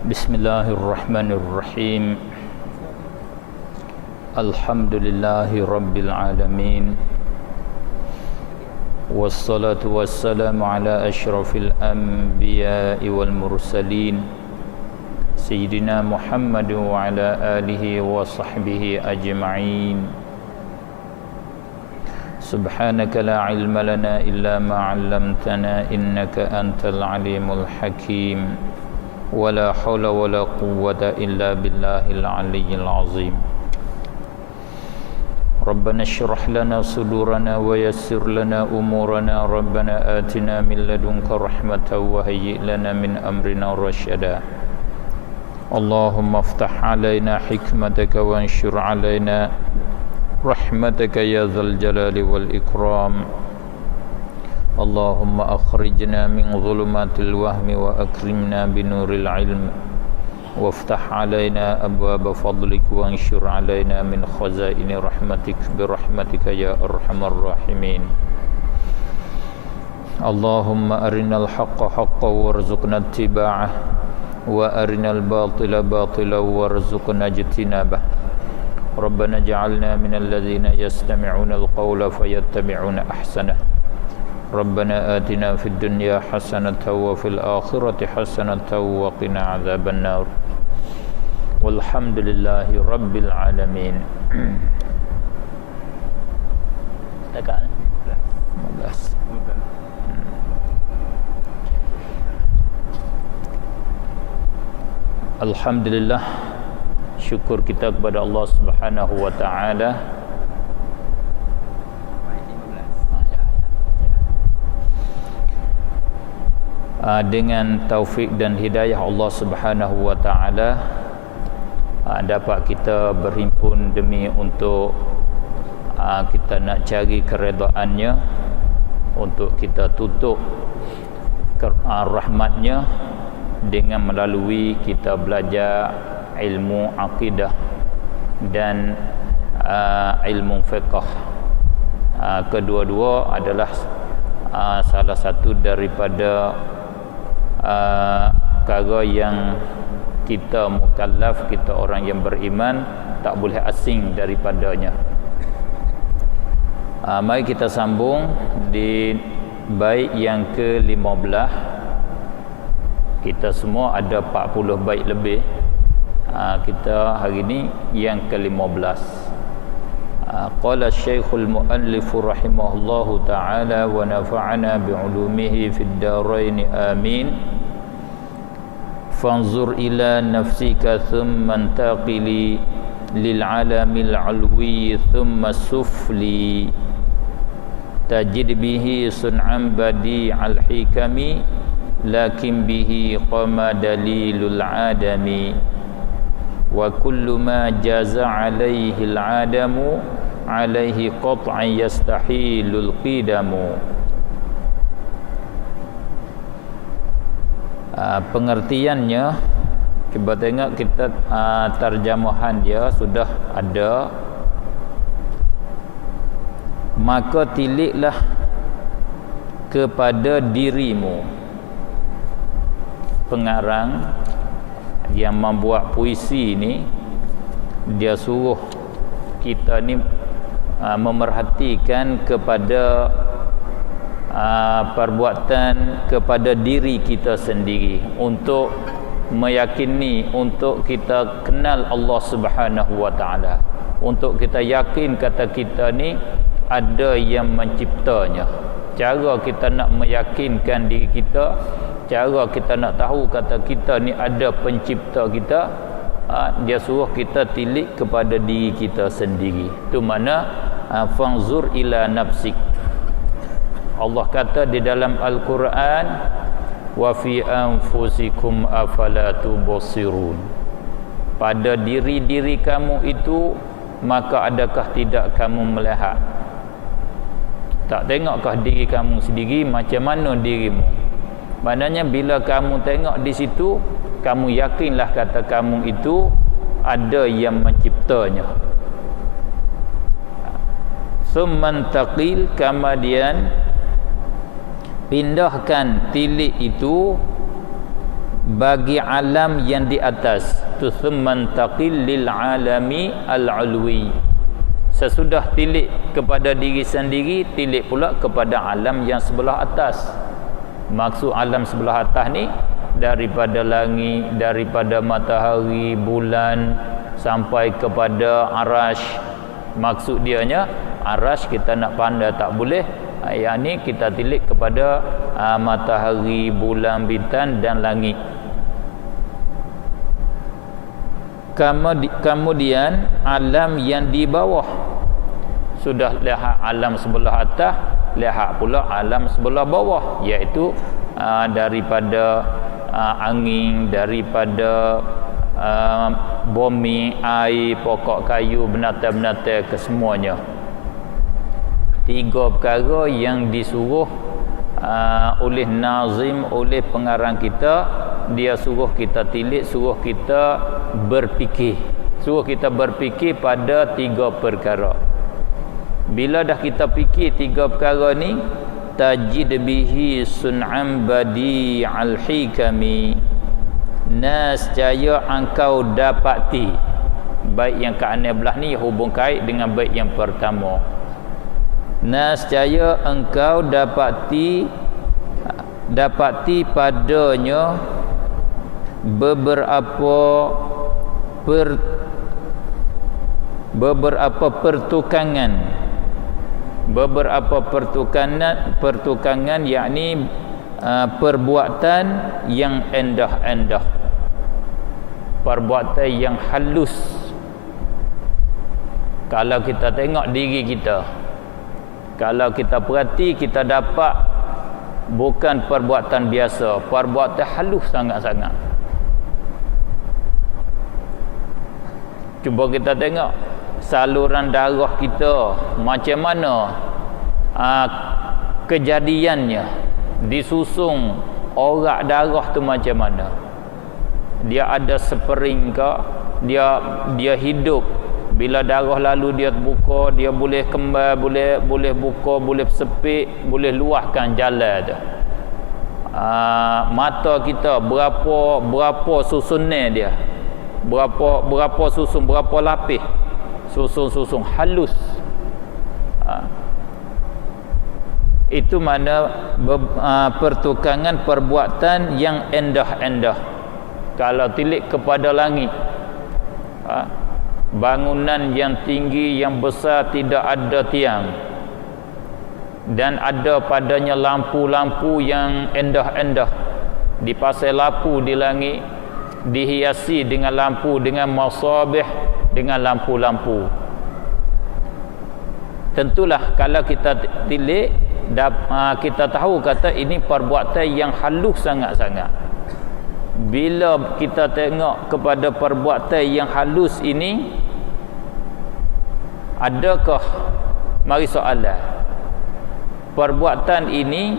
Bismillahirrahmanirrahim. Alhamdulillahi rabbil alamin. Wassalatu wassalamu ala asyrafil anbiya'i wal mursalin Sayyidina Muhammad wa ala alihi wa sahbihi ajma'in. Subhanaka la ilma lana illa ma 'allamtana innaka antal alimul hakim. ولا حول ولا قوة إلا بالله العلي العظيم. ربنا اشرح لنا صدورنا ويسر لنا أمورنا. ربنا آتنا من لدنك رحمة وهيئ لنا من أمرنا رشدا. اللهم افتح علينا حكمتك وانشر علينا رحمتك يا ذا الجلال والإكرام. اللهم أخرجنا من ظلمات الوهم وأكرمنا بنور العلم وافتح علينا أبواب فضلك وانشر علينا من خزائن رحمتك برحمتك يا أرحم الراحمين. اللهم أرنا الحق حقا وارزقنا اتباعه وأرنا الباطل باطلا وارزقنا اجتنابه. ربنا اجعلنا من الذين يستمعون القول فيتبعون أحسنه. ربنا آتنا في الدنيا حسنة وفي الآخرة حسنة وقنا عذاب النار. والحمد لله رب العالمين. Alhamdulillah, syukur kita kepada Allah Subhanahu wa taala dengan taufik dan hidayah Allah Subhanahu wa taala dapat kita berhimpun demi untuk kita nak cari keredaannya, untuk kita tutup rahmatnya dengan melalui kita belajar ilmu akidah dan ilmu fiqh. Kedua-dua adalah salah satu daripada perkara yang kita mukallaf, kita orang yang beriman tak boleh asing daripadanya. Mari kita sambung di bait yang ke-15. Kita semua ada 40 bait lebih. Kita hari ini yang ke-15. Qala Syekhul Muallif rahimahullahu ta'ala wa nafa'ana bi'ulumihi fid darain amin. Fanzur ila nafsika thumma intaqili lil alamil ulwi thumma sufli tajid bihi sun'an badi'al hikami lakin bihi qama dalilul adami wa kullu ma jaza alaihi al adamu alaihi qat'an yastahilul qidamu. Pengertiannya, cuba tengok kita terjemahan dia sudah ada. Maka tiliklah kepada dirimu. Pengarang yang membuat puisi ni, dia suruh kita ni memerhatikan kepada perbuatan kepada diri kita sendiri, untuk meyakini, untuk kita kenal Allah Subhanahu wa taala, untuk kita yakin kata kita ni ada yang menciptanya. Cara kita nak meyakinkan diri kita, cara kita nak tahu kata kita ni ada pencipta kita, dia suruh kita tilik kepada diri kita sendiri. Itu mana fanzur ila nafsik. Allah kata di dalam Al-Quran, wa fi anfusikum afala tubsirun. Pada diri-diri kamu itu, maka adakah tidak kamu melihat? Tak tengokkah diri kamu sendiri macam mana dirimu? Maknanya bila kamu tengok di situ, kamu yakinlah kata kamu itu ada yang menciptanya. Summan taqil, kemudian pindahkan tilik itu bagi alam yang di atas, thumma taqil lil alami al-ulwi. Sesudah tilik kepada diri sendiri, tilik pula kepada alam yang sebelah atas. Maksud alam sebelah atas ni daripada langit, daripada matahari, bulan sampai kepada arash. Maksud dianya arash kita nak pandai tak boleh. Yang ni kita tilik kepada matahari, bulan, bintang dan langit. Kemudian alam yang di bawah, sudah lihat alam sebelah atas, lihat pula alam sebelah bawah, iaitu daripada angin, daripada bumi, air, pokok kayu, binatang-binatang, kesemuanya. 3 perkara yang disuruh oleh nazim, oleh pengarang kita. Dia suruh kita tilik, suruh kita berfikir, suruh kita berfikir pada 3 perkara. Bila dah kita fikir 3 perkara ni, tajid bihi sun'an badi'al hikami, nascaya engkau dapati. Baik yang kanan belah ni hubung kait dengan baik yang pertama. Nascaya engkau dapati padanya beberapa pertukangan, yakni perbuatan yang endah-endah, perbuatan yang halus. Kalau kita tengok diri kita, kalau kita perhati, kita dapat bukan perbuatan biasa, perbuatan halus sangat-sangat. Cuba kita tengok saluran darah kita macam mana kejadiannya, disusung orak darah tu macam mana. Dia ada spring ke, dia hidup. Bila darah lalu dia terbuka, dia boleh kembal, boleh buka, boleh sepik, boleh luahkan jalan tu. Mata kita berapa susunan dia, berapa susun, berapa lapis, susun halus. Itu mana pertukangan perbuatan yang endah-endah. Kalau tilik kepada langit, bangunan yang tinggi, yang besar, tidak ada tiang, dan ada padanya lampu-lampu yang endah-endah, dipasang lampu di langit, dihiasi dengan lampu, dengan masabih, dengan lampu-lampu. Tentulah kalau kita tilik, kita tahu kata ini perbuatan yang halus sangat-sangat. Bila kita tengok kepada perbuatan yang halus ini, adakah, mari soalan, perbuatan ini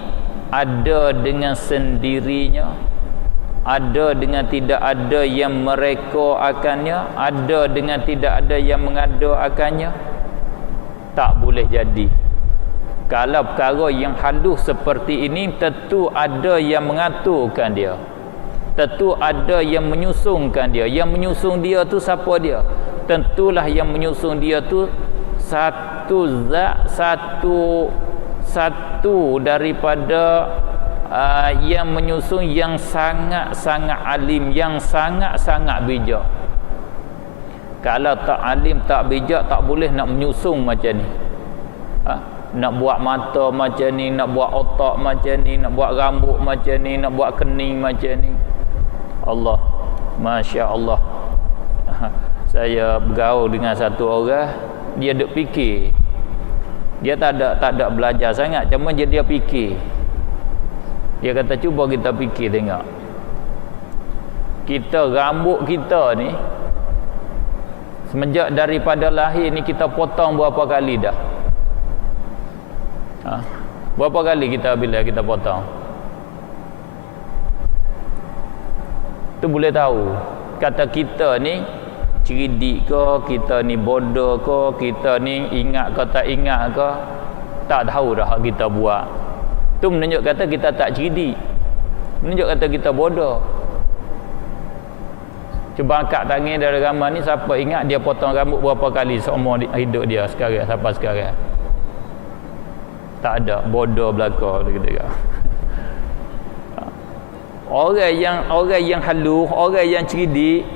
ada dengan sendirinya, ada dengan tidak ada yang mereka akannya, ada dengan tidak ada yang mengada akannya? Tak boleh jadi. Kalau perkara yang halus seperti ini, tentu ada yang mengaturkan dia, tentu ada yang menyusungkan dia. Yang menyusung dia tu siapa dia? Tentulah yang menyusung dia tu satu zat, satu daripada yang menyusung, yang sangat-sangat alim, yang sangat-sangat bijak. Kalau tak alim, tak bijak, tak boleh nak menyusung macam ni. Nak buat mata macam ni, nak buat otak macam ni, nak buat rambut macam ni, nak buat kening macam ni. Allah, Masya Allah. Saya bergaul dengan satu orang, dia duk fikir. Dia tak ada belajar sangat, cuma dia fikir. Dia kata, cuba kita fikir tengok. Kita, rambut kita ni, semenjak daripada lahir ni kita potong berapa kali dah? Berapa kali bila kita potong? Tu boleh tahu kata kita ni cerdik ke, kita ni bodoh ke, kita ni ingat ke tak ingat ke. Tak tahu dah kita buat. Tu menunjuk kata kita tak cerdik, menunjuk kata kita bodoh. Cuba angkat tangan dari ramai ni, siapa ingat dia potong rambut berapa kali seumur hidup dia sekarang, sampai sekarang? Tak ada, bodoh belaka dia. Orang yang halus, orang yang cerdik,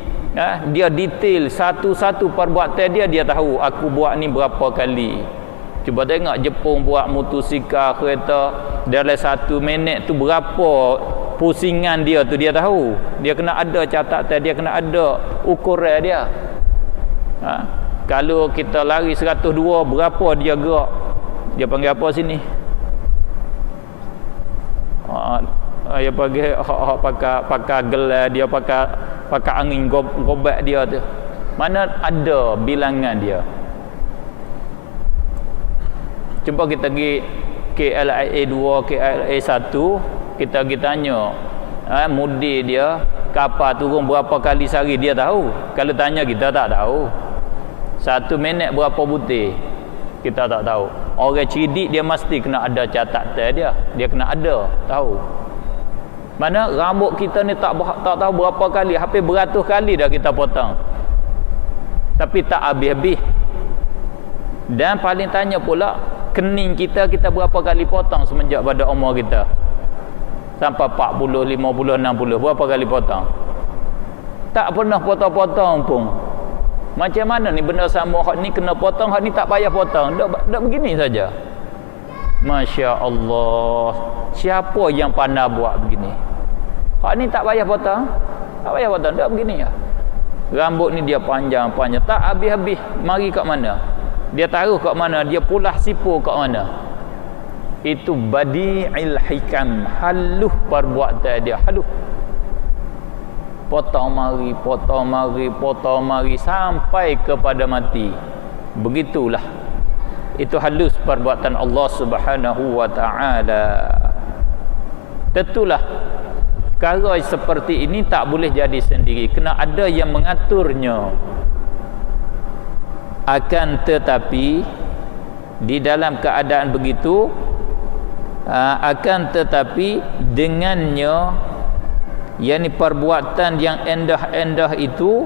dia detail satu-satu perbuatan dia tahu aku buat ni berapa kali. Cuba tengok Jepun buat motosikal, kereta, dalam 1 minit tu berapa pusingan dia tu dia tahu. Dia kena ada catatan, dia kena ada ukuran dia. Kalau kita lari 102, berapa dia gerak? Dia panggil apa sini? Dia panggil pakai gelar dia, pakai angin gobek dia tu. Mana ada bilangan dia? Cuba kita pergi KLIA 2, KLIA 1, kita pergi tanya mudi dia kapal turun berapa kali sehari, dia tahu. Kalau tanya kita tak tahu. 1 minit berapa butir, kita tak tahu. Orang cerdik dia mesti kena ada catatan dia kena ada tahu. Mana rambut kita ni tak tahu berapa kali, hampir beratus kali dah kita potong, tapi tak habis-habis. Dan paling tanya pula, kening kita berapa kali potong semenjak pada umur kita sampai 40, 50, 60, berapa kali potong? Tak pernah potong-potong pun. Macam mana ni benda sama, hak ni kena potong, hak ni tak payah potong, dak begini saja. Masya Allah, siapa yang pandai buat begini? Hak ni tak payah potong, dak begini ya. Rambut ni dia panjang, tak habis-habis. Mari kat mana? Dia taruh kat mana? Dia pulah sipu kat mana? Itu badi'il hikam, haluh perbuatan dia, haluh. Potong mari sampai kepada mati. Begitulah. Itu halus perbuatan Allah Subhanahu wa taala. Tentulah perkara seperti ini tak boleh jadi sendiri, kena ada yang mengaturnya. Akan tetapi di dalam keadaan begitu, akan tetapi dengannya, yakni perbuatan yang endah-endah itu,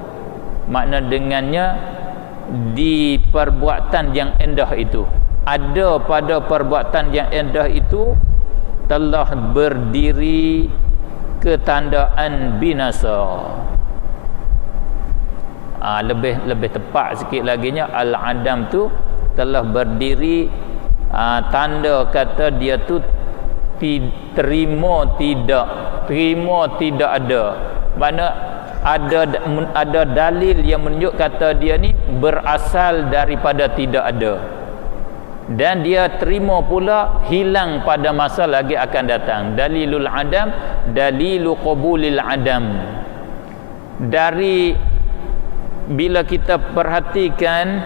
makna dengannya di perbuatan yang endah itu, ada pada perbuatan yang endah itu telah berdiri ketandaan binasa. Lebih tepat sikit laginya, al-adam tu telah berdiri, tanda kata dia tu terima tidak ada. Mana ada dalil yang menunjuk kata dia ni berasal daripada tidak ada, dan dia terima pula hilang pada masa lagi akan datang. Dalilul adam, dalilu qabulil adam. Dari bila kita perhatikan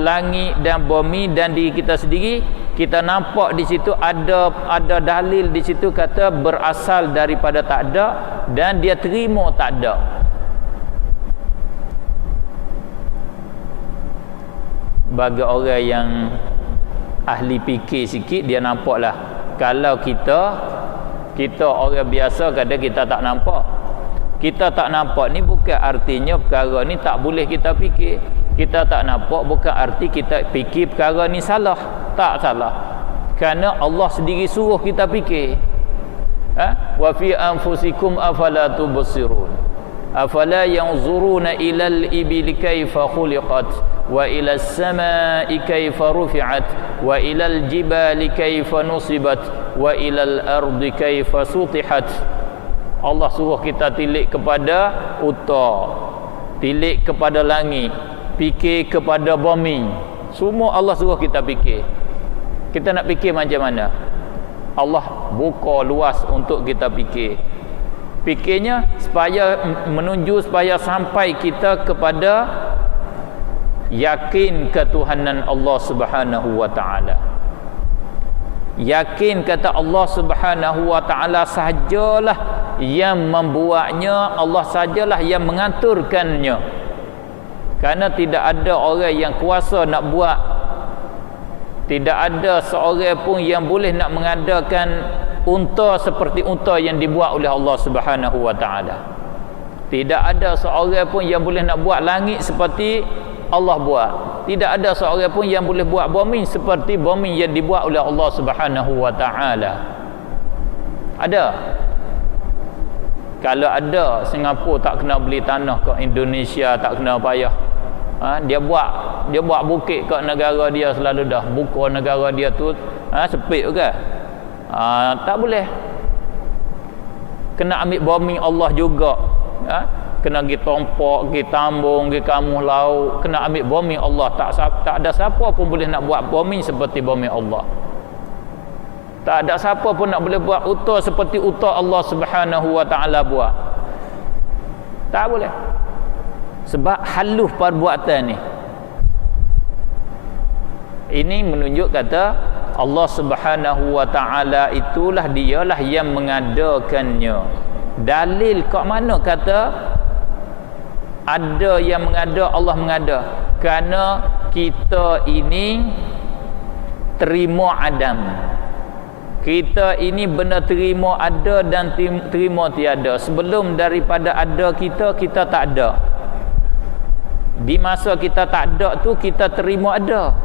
langit dan bumi dan diri kita sendiri, kita nampak di situ ada dalil di situ kata berasal daripada tak ada, dan dia terima tak ada. Bagi orang yang ahli fikir sikit, dia nampaklah. Kalau kita orang biasa, kadang kita tak nampak. Kita tak nampak ni bukan artinya perkara ni tak boleh kita fikir. Kita tak nampak bukan arti kita fikir perkara ni salah. Tak salah. Kerana Allah sendiri suruh kita fikir. Wa fi anfusikum afala tubsirun. Afala yanzuruna ilal ibili kaifa khuliqat wa ilal samai kaifa rufi'at wa ilal jibali kaifa nusibat wa ilal ardi kaifa sutihat. Allah suruh kita tilik kepada utara, tilik kepada langit, fikir kepada bumi. Semua Allah suruh kita fikir. Kita nak fikir macam mana? Allah buka luas untuk kita fikir. Fikirnya supaya menuju supaya sampai kita kepada yakin ketuhanan Allah Subhanahu wa taala. Yakin kata Allah Subhanahu wa taala sahajalah yang membuatnya, Allah sajalah yang mengaturkannya. Kerana tidak ada orang yang kuasa nak buat. Tidak ada seorang pun yang boleh nak mengadakan unta seperti unta yang dibuat oleh Allah Subhanahu wa taala. Tidak ada seorang pun yang boleh nak buat langit seperti Allah buat. Tidak ada seorang pun yang boleh buat bumi seperti bumi yang dibuat oleh Allah Subhanahu wa taala. Ada. Kalau ada, Singapura tak kena beli tanah kat Indonesia, tak kena payah. Dia buat bukit kat negara dia selalu dah. Buka negara dia tu sepit ke? Tak boleh. Kena ambil bumi Allah juga. Kena pergi tompak, pergi tambung, pergi kamuh laut, kena ambil bumi Allah. Tak ada siapa pun boleh nak buat bumi seperti bumi Allah. Tak ada siapa pun nak boleh buat uta seperti uta Allah Subhanahu wa taala buat. Tak boleh. Sebab halus perbuatan ni. Ini menunjuk kata Allah Subhanahu wa taala itulah dialah yang mengadakannya. Dalil kat mana kata ada yang mengada, Allah mengada? Kerana kita ini terima Adam. Kita ini benar terima ada dan terima tiada. Sebelum daripada ada kita tak ada. Di masa kita tak ada tu, kita terima ada.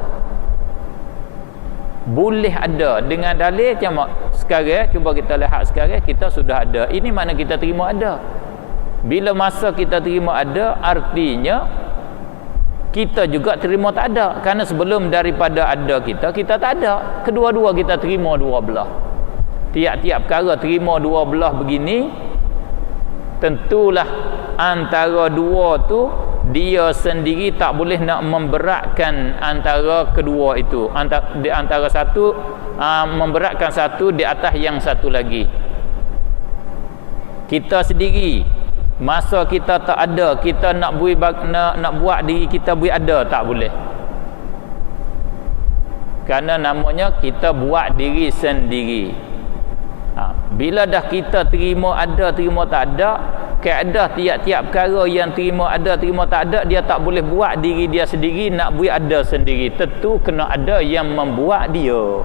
Boleh ada. Dengan dalil macam sekarang, cuba kita lihat sekarang, kita sudah ada. Ini mana kita terima ada. Bila masa kita terima ada, artinya kita juga terima tak ada. Kerana sebelum daripada ada kita tak ada. Kedua-dua kita terima dua belah. Tiap-tiap perkara terima dua belah begini, tentulah antara dua tu dia sendiri tak boleh nak memberatkan antara kedua itu. Antara satu memberatkan satu di atas yang satu lagi. Kita sendiri masa kita tak ada, kita nak buat diri kita ada, tak boleh. Kerana namanya kita buat diri sendiri. Bila dah kita terima ada, terima tak ada, kaedah tiap-tiap perkara yang terima ada, terima tak ada, dia tak boleh buat diri dia sendiri nak buat ada sendiri. Tentu kena ada yang membuat dia.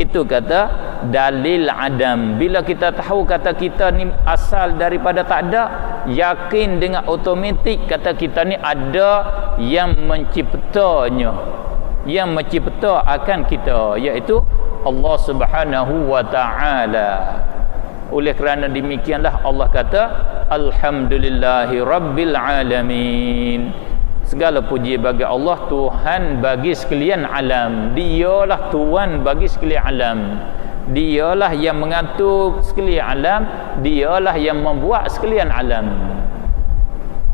Itu kata dalil adam. Bila kita tahu kata kita ni asal daripada tak ada, yakin dengan automatik kata kita ni ada yang menciptanya, yang mencipta akan kita, iaitu Allah Subhanahu wa taala. Oleh kerana demikianlah Allah kata alhamdulillahi rabbil alamin. Segala puji bagi Allah, Tuhan bagi sekalian alam. Dialah Tuhan bagi sekalian alam. Dialah yang mengatur sekalian alam. Dialah yang membuat sekalian alam.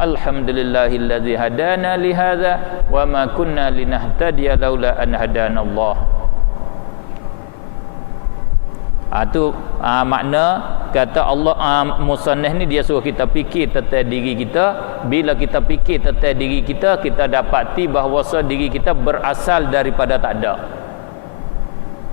Alhamdulillahilladzi hadana li hadza wa ma kunna linahtadiya laula an hadana Allah. Itu makna kata Allah musannaf ni dia suruh kita fikir tentang diri kita. Bila kita fikir tentang diri kita, kita dapati bahawa diri kita berasal daripada tak ada.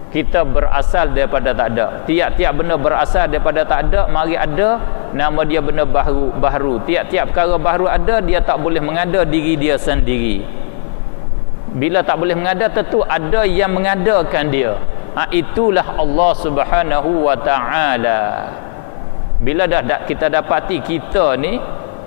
Kita berasal daripada tak ada. Tiap-tiap benda berasal daripada tak ada, mari ada, nama dia benda baru. Tiap-tiap perkara baru ada, dia tak boleh mengada diri dia sendiri. Bila tak boleh mengada, tentu ada yang mengadakan dia. Itulah Allah Subhanahu wa taala. Bila dah kita dapati kita ni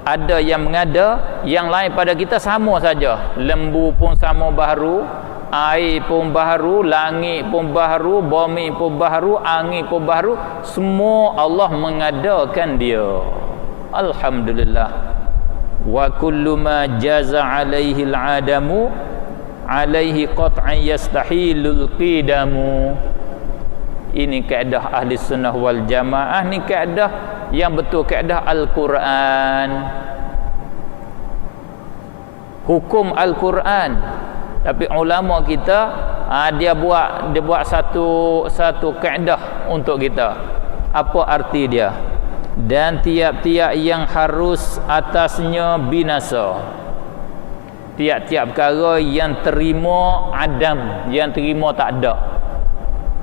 ada yang mengada, yang lain pada kita sama saja. Lembu pun sama baharu, air pun baharu, langit pun baharu, bumi pun baharu, angin pun baharu, semua Allah mengadakan dia. Alhamdulillah. Wa kullu ma jaza alaihi al-adamu alaihi qat'an yastahilul qidamu. Ini kaedah ahli sunnah wal jamaah. Ni kaedah yang betul, kaedah Al-Quran, hukum Al-Quran. Tapi ulama kita dia buat satu kaedah untuk kita. Apa arti dia? Dan tiap-tiap yang harus atasnya binasa. Tiap-tiap perkara yang terima adam, yang terima tak ada.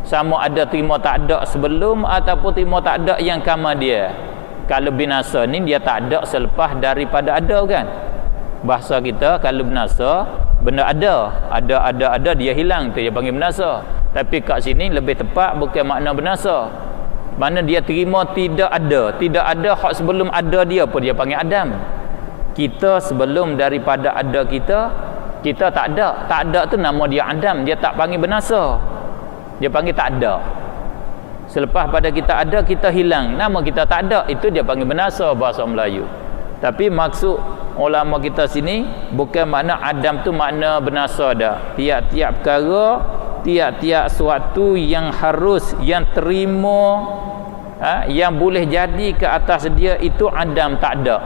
Sama ada terima tak ada sebelum ataupun terima tak ada yang kama dia. Kalau binasa ni dia tak ada selepas daripada ada kan. Bahasa kita kalau binasa, benda ada dia hilang, tu dia panggil binasa. Tapi kat sini lebih tepat bukan makna binasa. Mana dia terima tidak ada hak sebelum ada dia pun dia panggil Adam. Kita sebelum daripada ada kita tak ada tu nama dia Adam, dia tak panggil binasa, dia panggil tak ada. Selepas pada kita ada, kita hilang, nama kita tak ada, itu dia panggil binasa bahasa Melayu. Tapi maksud ulama kita sini bukan makna Adam tu makna binasa dah. Tiap-tiap perkara, tiap-tiap sesuatu yang harus, yang terima, yang boleh jadi ke atas dia, itu Adam tak ada.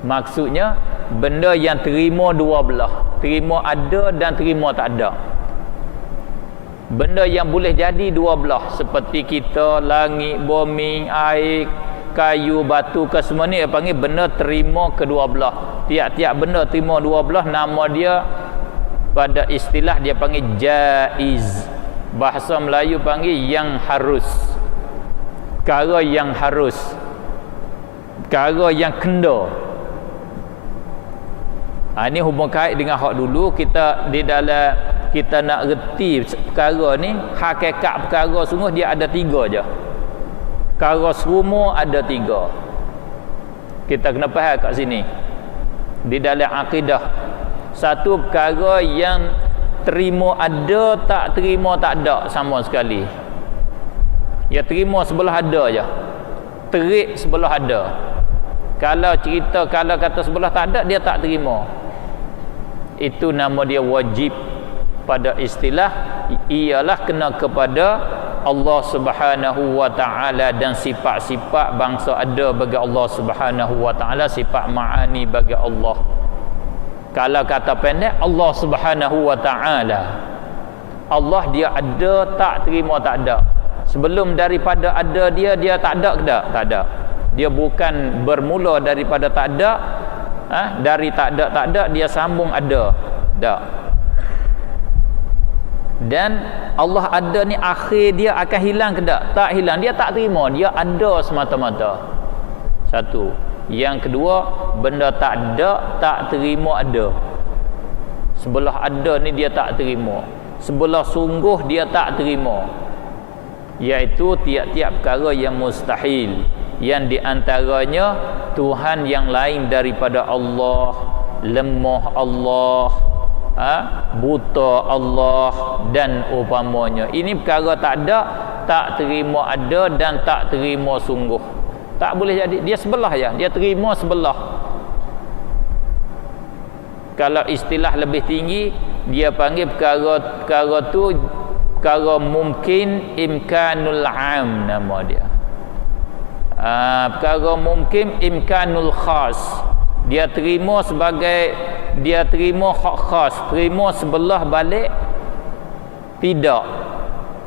Maksudnya benda yang terima dua belah, terima ada dan terima tak ada. Benda yang boleh jadi dua belah, seperti kita, langit, bumi, air, kayu, batu ke semua ni dia panggil benda terima kedua belah. Tiap-tiap benda terima dua belah, nama dia pada istilah dia panggil jaiz. Bahasa Melayu panggil yang harus. Perkara yang harus, perkara yang kena. Ini hubung kait dengan hak dulu. Kita di dalam kita nak reti perkara ni, hakikat perkara sungguh dia ada tiga je. Perkara semua ada tiga. Kita kena faham kat sini. Di dalam akidah, satu perkara yang terima ada, tak terima tak ada sama sekali. Ya terima sebelah ada je, terik sebelah ada. Kalau cerita, kalau kata sebelah tak ada, dia tak terima. Itu nama dia wajib. Pada istilah ialah kena kepada Allah Subhanahu wa taala dan sifat-sifat bangsa ada bagi Allah Subhanahu wa taala, sifat ma'ani bagi Allah. Kalau kata pendek, Allah Subhanahu wa taala, Allah dia ada, tak terima tak ada. Sebelum daripada ada dia tak ada ke tak? Tak ada. Dia bukan bermula daripada tak ada, dari tak ada dia sambung ada. Tak. Dan Allah ada ni akhir dia akan hilang ke tak? Tak hilang, dia tak terima, dia ada semata-mata. Satu. Yang kedua, benda tak ada, tak terima ada. Sebelah ada ni dia tak terima, sebelah sungguh dia tak terima. Iaitu tiap-tiap perkara yang mustahil, yang diantaranya Tuhan yang lain daripada Allah, lemah Allah, buta Allah dan umpamanya. Ini perkara tak ada, tak terima ada dan tak terima sungguh. Tak boleh jadi. Dia sebelah je, dia terima sebelah. Kalau istilah lebih tinggi, dia panggil perkara tu perkara mungkin imkanul am, nama dia. Perkara mungkin imkanul khas. Dia terima sebagai, dia terima hak khas, terima sebelah balik tidak,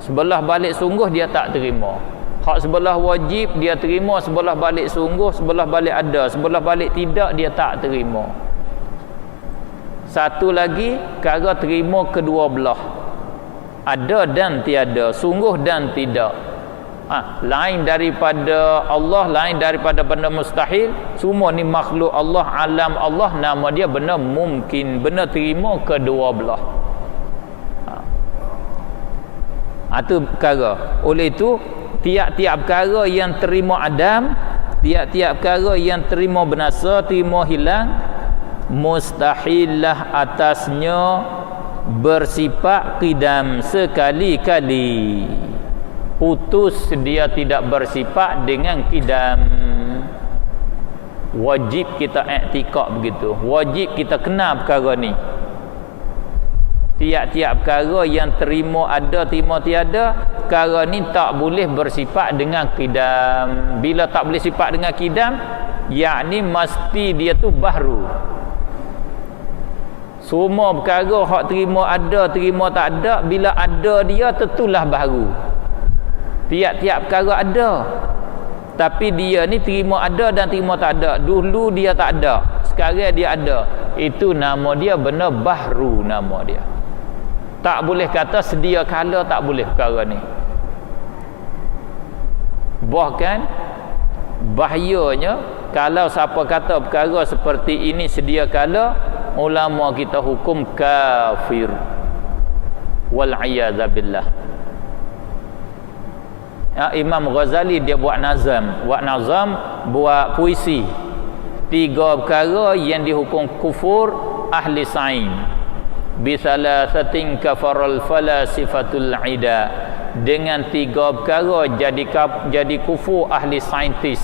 sebelah balik sungguh dia tak terima. Hak sebelah wajib dia terima, sebelah balik sungguh, sebelah balik ada, sebelah balik tidak dia tak terima. Satu lagi, perkara terima kedua belah, ada dan tiada, sungguh dan tidak. Lain daripada Allah, lain daripada benda mustahil. Semua ni makhluk Allah, alam Allah, nama dia benda mungkin, benda terima kedua belah. Itu perkara. Oleh itu tiap-tiap perkara yang terima Adam, tiap-tiap perkara yang terima binasa, terima hilang, mustahillah atasnya bersifat qidam sekali-kali. Putus dia tidak bersifat dengan qidam. Wajib kita i'tikad begitu. Wajib kita kenal perkara ni. Tiap-tiap perkara yang terima ada, terima tiada, perkara ni tak boleh bersifat dengan qidam. Bila tak boleh sifat dengan qidam, yakni mesti dia tu baru. Semua perkara hak terima ada, terima tak ada, bila ada dia tentulah baru. Tiap-tiap perkara ada, tapi dia ni terima ada dan terima tak ada. Dulu dia tak ada, sekarang dia ada. Itu nama dia benda baru, nama dia. Tak boleh kata sedia kala, tak boleh perkara ni. Bahkan bahayanya kalau siapa kata perkara seperti ini sedia kala, ulama kita hukum kafir. Wal a'yadza billah. Imam Ghazali dia buat nazam, buat puisi. 3 perkara yang dihukum kufur ahli sains. Bisalasatin kafaral falasifatul ida. Dengan 3 perkara jadi kufur ahli saintis.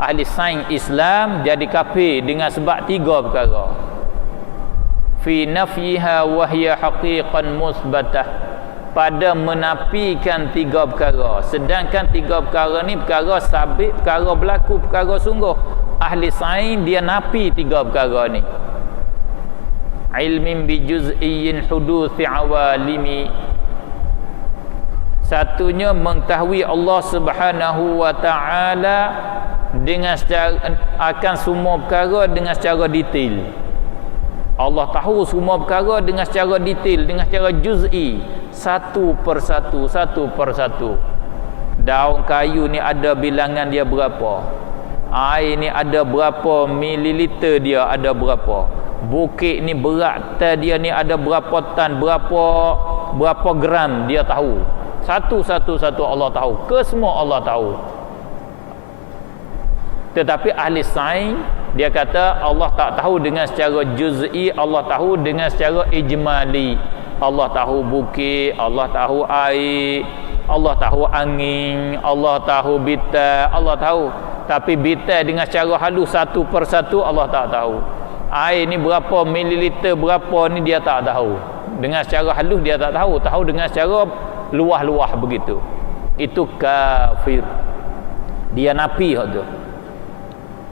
Ahli sains Islam jadi kafir dengan sebab 3 perkara. Fi nafyiha wa hiya haqiqan musbatah, pada menafikan 3 perkara, sedangkan 3 perkara ni perkara sabit, perkara berlaku, perkara sungguh. Ahli sains dia nafi 3 perkara ni. Ilmin bi juz'iyyin huduthi awalimi, satunya mengetahui Allah Subhanahu wa taala dengan secara akan semua perkara dengan secara detail. Allah tahu semua perkara dengan secara detail, dengan secara juz'i, satu persatu. Daun kayu ni ada bilangan dia berapa, air ni ada berapa mililiter, dia ada berapa, bukit ni berat dia ni ada berapa tan, berapa gram, dia tahu. Satu Allah tahu, kesemua Allah tahu. Tetapi ahli sains dia kata Allah tak tahu dengan secara juz'i, Allah tahu dengan secara ijmali. Allah tahu bukit, Allah tahu air, Allah tahu angin, Allah tahu bintang, Allah tahu. Tapi bintang dengan secara halus satu persatu Allah tak tahu. Air ni berapa mililiter, berapa ni dia tak tahu. Dengan secara halus dia tak tahu, tahu dengan secara luah-luah begitu. Itu kafir. Dia nafi hak tu.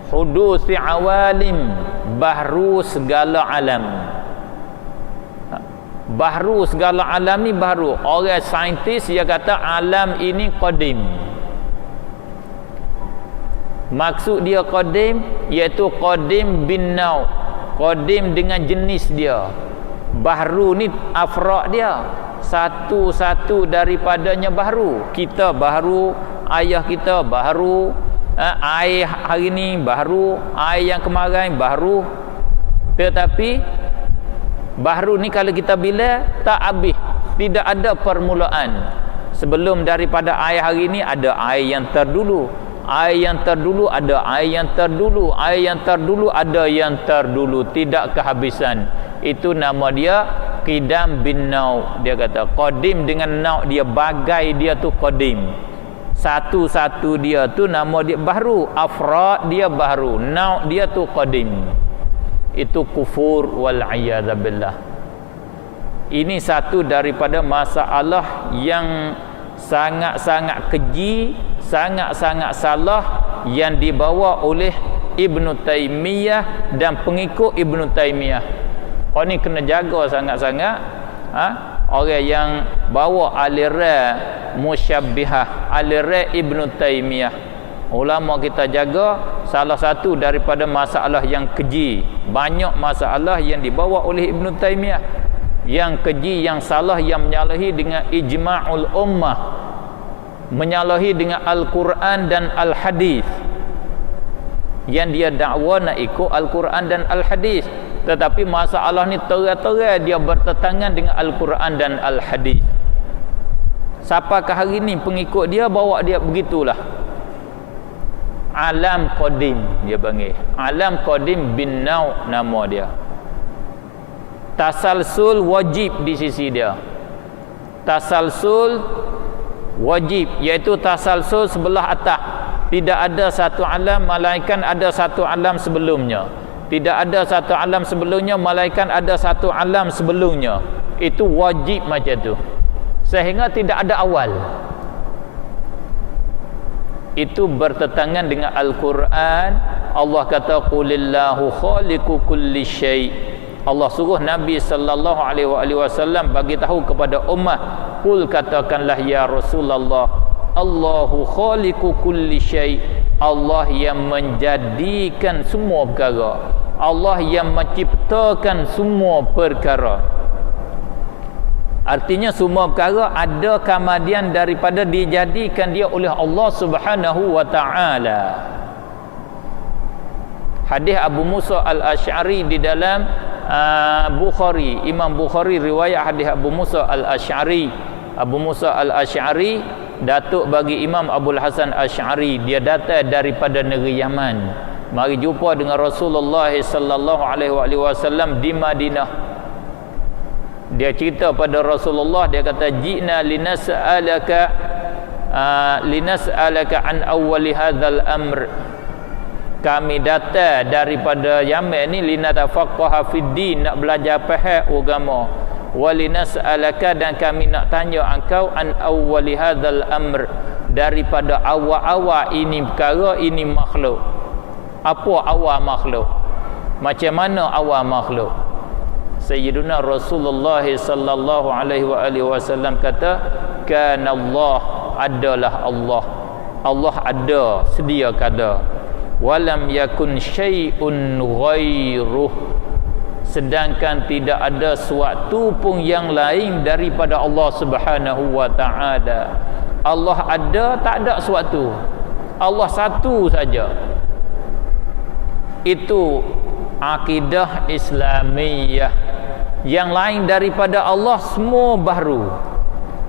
Hudusi awalim, bahru segala alam. Bahru segala alam ni baru. Orang saintis dia kata alam ini qadim. Maksud dia qadim iaitu qadim bin nau', qadim dengan jenis dia. Bahru ni afraq dia, satu-satu daripadanya baru. Kita baru, ayah kita baru, air hari ni baru, air yang kemarin baru. Tetapi baru ni kalau kita bila tak habis, tidak ada permulaan. Sebelum daripada air hari ni ada air yang terdulu, air yang terdulu ada air yang terdulu, air yang terdulu ada yang terdulu, tidak kehabisan. Itu nama dia qidam bin nau'. Dia kata qadim dengan nau' dia, bagai dia tu qadim. Satu-satu dia tu nama dia baru, afrad dia baru, nau' dia tu qadim. Itu kufur wal a'yadzu billah. Ini satu daripada masalah yang sangat-sangat keji, sangat-sangat salah yang dibawa oleh Ibn Taymiyah dan pengikut Ibn Taymiyah. Kau ni kena jaga sangat-sangat. Orang yang bawa aliran musyabbihah, aliran Ibn Taymiyah, ulama kita jaga. Salah satu daripada masalah yang keji, banyak masalah yang dibawa oleh Ibn Taymiyah yang keji, yang salah, yang menyalahi dengan ijma'ul ummah, menyalahi dengan Al-Quran dan Al-Hadis, yang dia dakwa nak ikut Al-Quran dan Al-Hadis. Tetapi masalah ni terang-terang dia bertentangan dengan Al-Quran dan Al-Hadis. Siapakah hari ni pengikut dia, bawa dia begitulah. Alam qadim dia panggil. Alam qadim bin nau' nama dia. Tasalsul wajib di sisi dia. Tasalsul wajib iaitu tasalsul sebelah atas. Tidak ada satu alam malaikat ada satu alam sebelumnya. Tidak ada satu alam sebelumnya malaikat ada satu alam sebelumnya. Itu wajib macam tu. Sehingga tidak ada awal. Itu bertentangan dengan Al-Quran. Allah kata qulillahu khaliqu kulli syai'. Allah suruh Nabi sallallahu alaihi wasallam bagi tahu kepada ummah, qul katakanlah ya Rasulullah, Allahu khaliqu kulli syai'. Allah yang menjadikan semua perkara. Allah yang menciptakan semua perkara. Artinya semua perkara ada kemudian daripada dijadikan dia oleh Allah Subhanahu wa taala. Hadis Abu Musa Al-Asy'ari di dalam Bukhari, Imam Bukhari riwayat hadis Abu Musa Al-Asy'ari. Abu Musa Al-Asy'ari datuk bagi Imam Abdul Hasan Asy'ari, dia datang daripada negeri Yaman, mari jumpa dengan Rasulullah sallallahu alaihi wasallam di Madinah. Dia cerita pada Rasulullah, dia kata ji'na linas'alaka an awwali hadzal amr. Kami datang daripada Yaman ni linatafaqqaha fid din, nak belajar faham agama. Walinas'alaka, dan kami nak tanya engkau an awwali hadzal amr, daripada awal-awal ini perkara, ini makhluk. Apa awal makhluk? Macam mana awal makhluk? Sayyiduna Rasulullah sallallahu alaihi wasallam kata, kana Allah, adalah Allah. Allah ada, sedia kada. Walam yakun syai'un ghairuh, sedangkan tidak ada suatu pun yang lain daripada Allah Subhanahu wa taala. Allah ada, tak ada suatu. Allah satu saja. Itu akidah Islamiyah. Yang lain daripada Allah semua baru.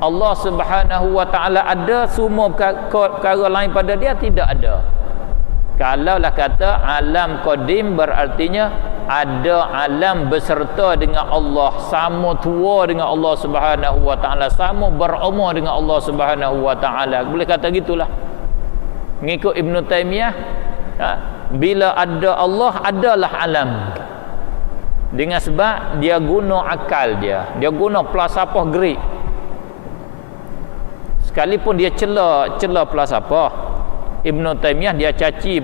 Allah Subhanahu wa taala ada, semua perkara lain pada dia tidak ada. Kalaulah kata alam qadim, berartinya ada alam beserta dengan Allah, sama tua dengan Allah Subhanahu wa taala, sama berumur dengan Allah Subhanahu wa taala. Boleh kata gitulah. Mengikut Ibn Taymiyah, bila ada Allah, adalah alam. Dengan sebab dia guna akal dia guna falsafah Greek. Sekalipun dia cela falsafah, Ibn Taymiyah dia caci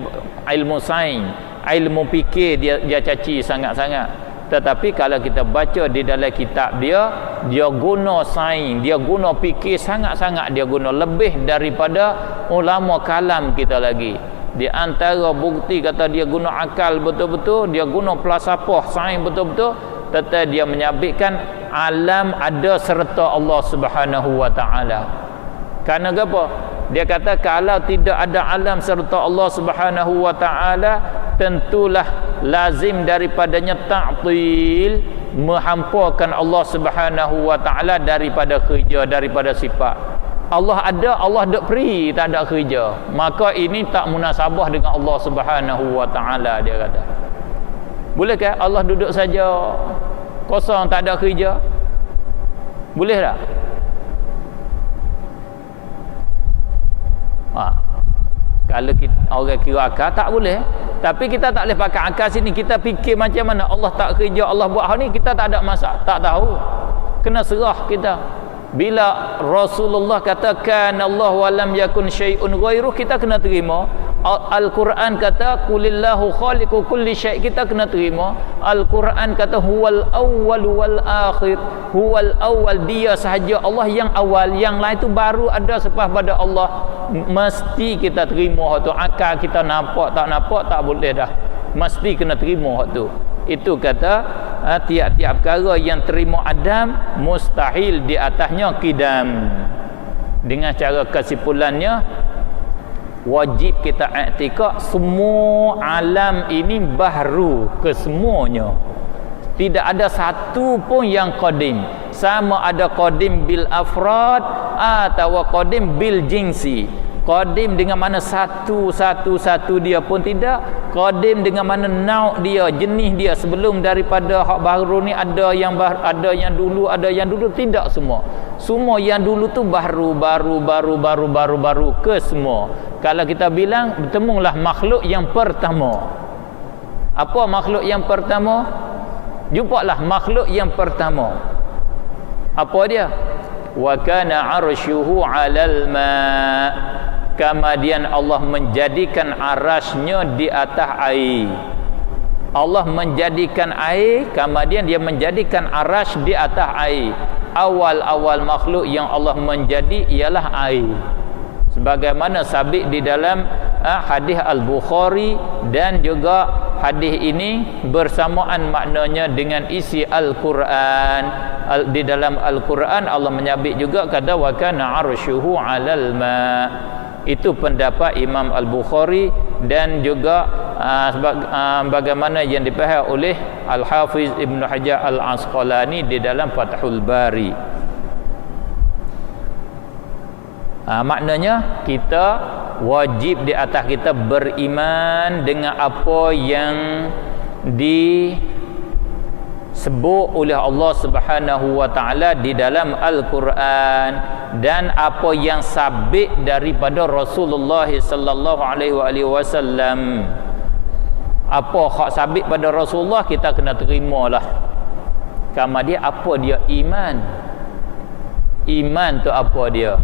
ilmu sains, ilmu fikir dia caci sangat-sangat. Tetapi kalau kita baca di dalam kitab dia guna sains, dia guna fikir sangat-sangat, dia guna lebih daripada ulama kalam kita lagi. Di antara bukti kata dia guna akal betul-betul, dia guna falsafah sains betul-betul, tetapi dia menyabitkan alam ada serta Allah Subhanahu wa taala. Kerana apa? Dia kata kalau tidak ada alam serta Allah Subhanahu wa taala, tentulah lazim daripadanya ta'til, menghampakan Allah Subhanahu wa taala daripada kerja, daripada sifat. Allah ada, Allah duk free, tak ada kerja. Maka ini tak munasabah dengan Allah Subhanahu wa taala, dia kata. Bolehkah Allah duduk saja kosong, tak ada kerja? Boleh tak? Kalau kita, orang kira akal, tak boleh. Tapi kita tak boleh pakai akal sini. Kita fikir macam mana Allah tak kerja, Allah buat hal ni, kita tak ada masalah, tak tahu. Kena serah kita. Bila Rasulullah katakan Allah wa lam yakun syai'un ghairuh, kita kena terima. Al-Quran kata qulillahu khaliqu kulli syai', kita kena terima. Al-Quran kata huwal awwal wal akhir, huwal awwal, dia sahaja Allah yang awal, yang lain tu baru ada selepas pada Allah. Mesti kita terima hak tu. Akal kita nampak tak boleh dah. Mesti kena terima hak tu. Itu kata tiap-tiap perkara yang terima Adam, mustahil di atasnya qidam. Dengan cara kesimpulannya, wajib kita i'tikad semua alam ini baru kesemuanya. Tidak ada satu pun yang qadim. Sama ada qadim bil afrad atau qadim bil jinsi. Qadim dengan mana satu dia pun tidak. Qadim dengan mana nau' dia, jenis dia, sebelum daripada hak baru ni ada yang dulu, tidak semua. Semua yang dulu tu baru ke semua. Kalau kita bilang bertemulah makhluk yang pertama. Apa makhluk yang pertama? Jumpalah makhluk yang pertama. Apa dia? Wa kana 'arsyuhu 'alal ma'. Kemudian Allah menjadikan arasnya di atas air. Allah menjadikan air, kemudian dia menjadikan aras di atas air. Awal-awal makhluk yang Allah menjadi ialah air. Sebagaimana sabit di dalam hadis Al-Bukhari, dan juga hadis ini bersamaan maknanya dengan isi Al-Quran. Di dalam Al-Quran Allah menyabit juga kata wa kana 'arsyuhu 'alal ma'. Itu pendapat Imam Al-Bukhari, dan juga bagaimana yang dipahami oleh Al-Hafiz Ibn Hajar Al-Asqalani di dalam Fathul Bari. Maknanya kita wajib di atas kita beriman dengan apa yang disebut oleh Allah Subhanahu wa taala di dalam Al-Quran dan apa yang sabit daripada Rasulullah sallallahu alaihi wasallam. Apa hak sabit pada Rasulullah kita kena terimalah. Kama dia apa dia iman? Iman tu apa dia?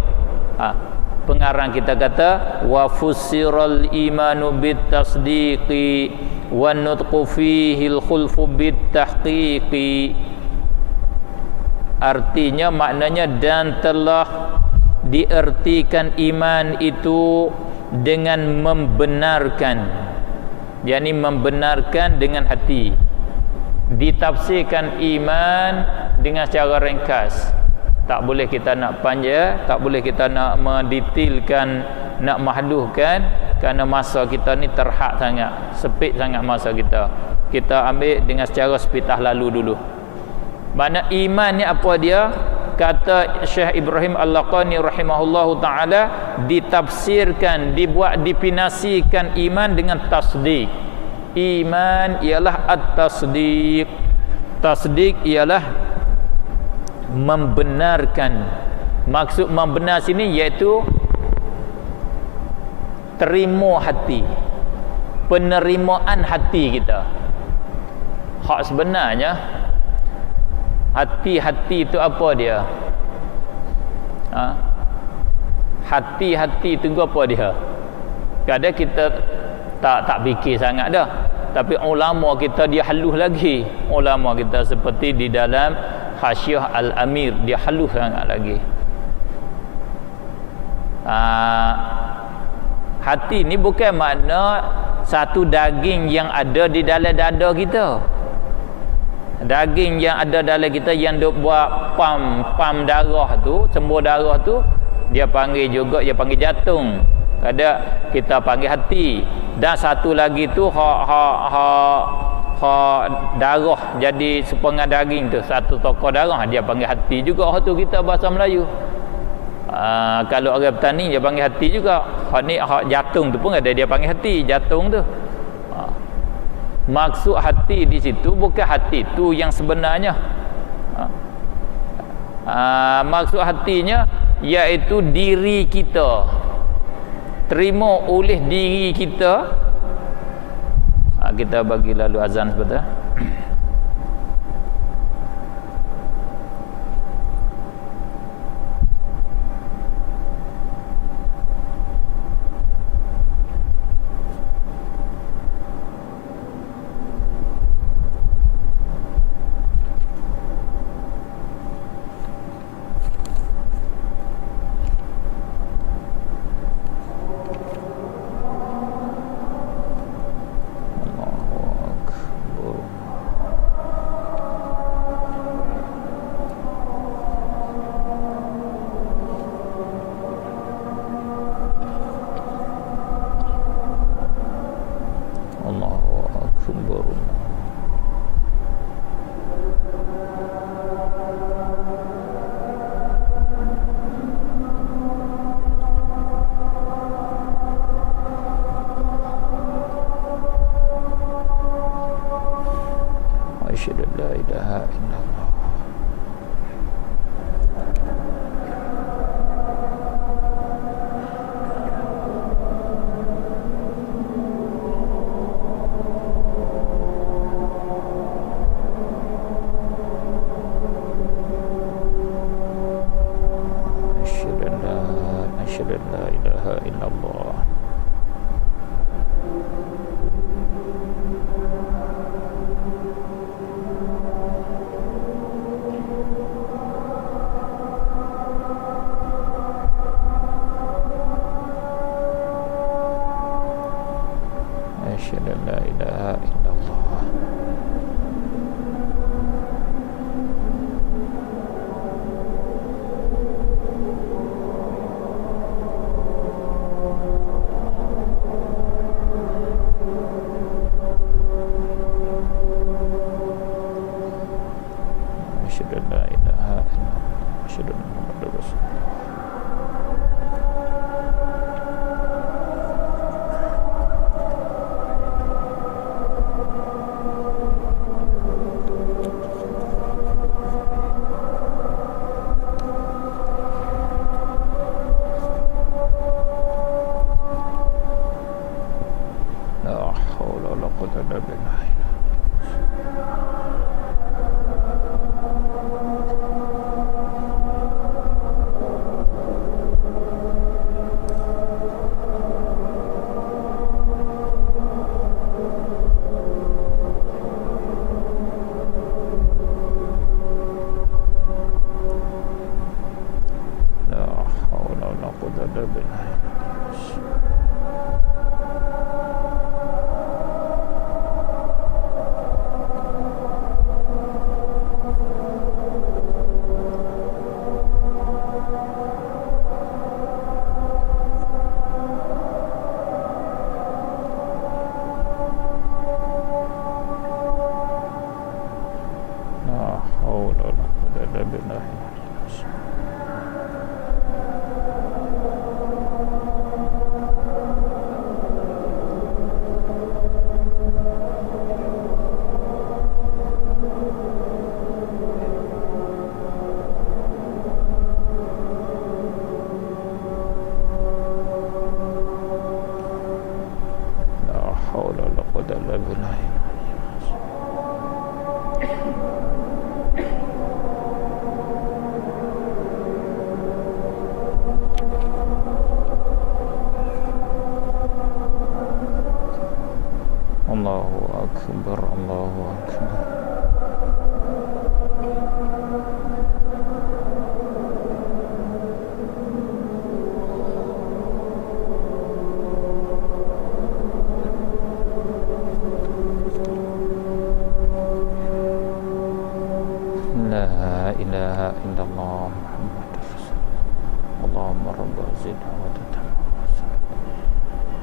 Pengarang kita kata wa fussiral imanu bit tasdiqi wan nutqu fihi al khulfu bit tahqiqi. Artinya maknanya dan telah diertikan iman itu dengan membenarkan, yakni membenarkan dengan hati. Ditafsirkan iman dengan secara ringkas. Tak boleh kita nak panjang, tak boleh kita nak mendetailkan, nak mahduhkan, kerana masa kita ni terhad sangat, sempit sangat masa kita. Kita ambil dengan secara sepitah lalu dulu. Mana iman ni apa dia? Kata Syekh Ibrahim Al-Laqani rahimahullahu taala, ditafsirkan, dibuat definisikan iman dengan tasdik. Iman ialah at-tasdik. Tasdik ialah membenarkan. Maksud membenar sini iaitu terima hati, penerimaan hati kita. Hak sebenarnya hati-hati itu apa dia? Hati-hati itu apa dia? Kadang kita tak fikir sangat dah. Tapi ulama kita dia halus lagi. Ulama kita seperti di dalam Hasyiah Al-Amir, dia halus sangat lagi. Hati ni bukan makna satu daging yang ada di dalam dada kita. Daging yang ada dalam kita yang duk buat pam darah tu, sembur darah tu, dia panggil juga, dia panggil jantung. Kadang kita panggil hati. Dan satu lagi tu darah jadi sepengan daging tu, satu tokoh darah dia panggil hati juga. Hak tu kita bahasa Melayu. Kalau orang bertani dia panggil hati juga. Hak ni hak jatung tu pun ada dia panggil hati, jatung tu. Maksud hati di situ bukan hati tu yang sebenarnya. Maksud hatinya iaitu diri kita. Terima oleh diri kita. Kita bagi lalu azan sebentar. Asyhadu an la ilaha illallah. Asyhadu an la ilaha illallah. Asyhadu an la ilaha illallah. quwwata illa billah. Allahu akbar, Allahu akbar. La ilaha illallah Muhammadur Rasulullah. Allahumma rabbana zidna wa tatamma.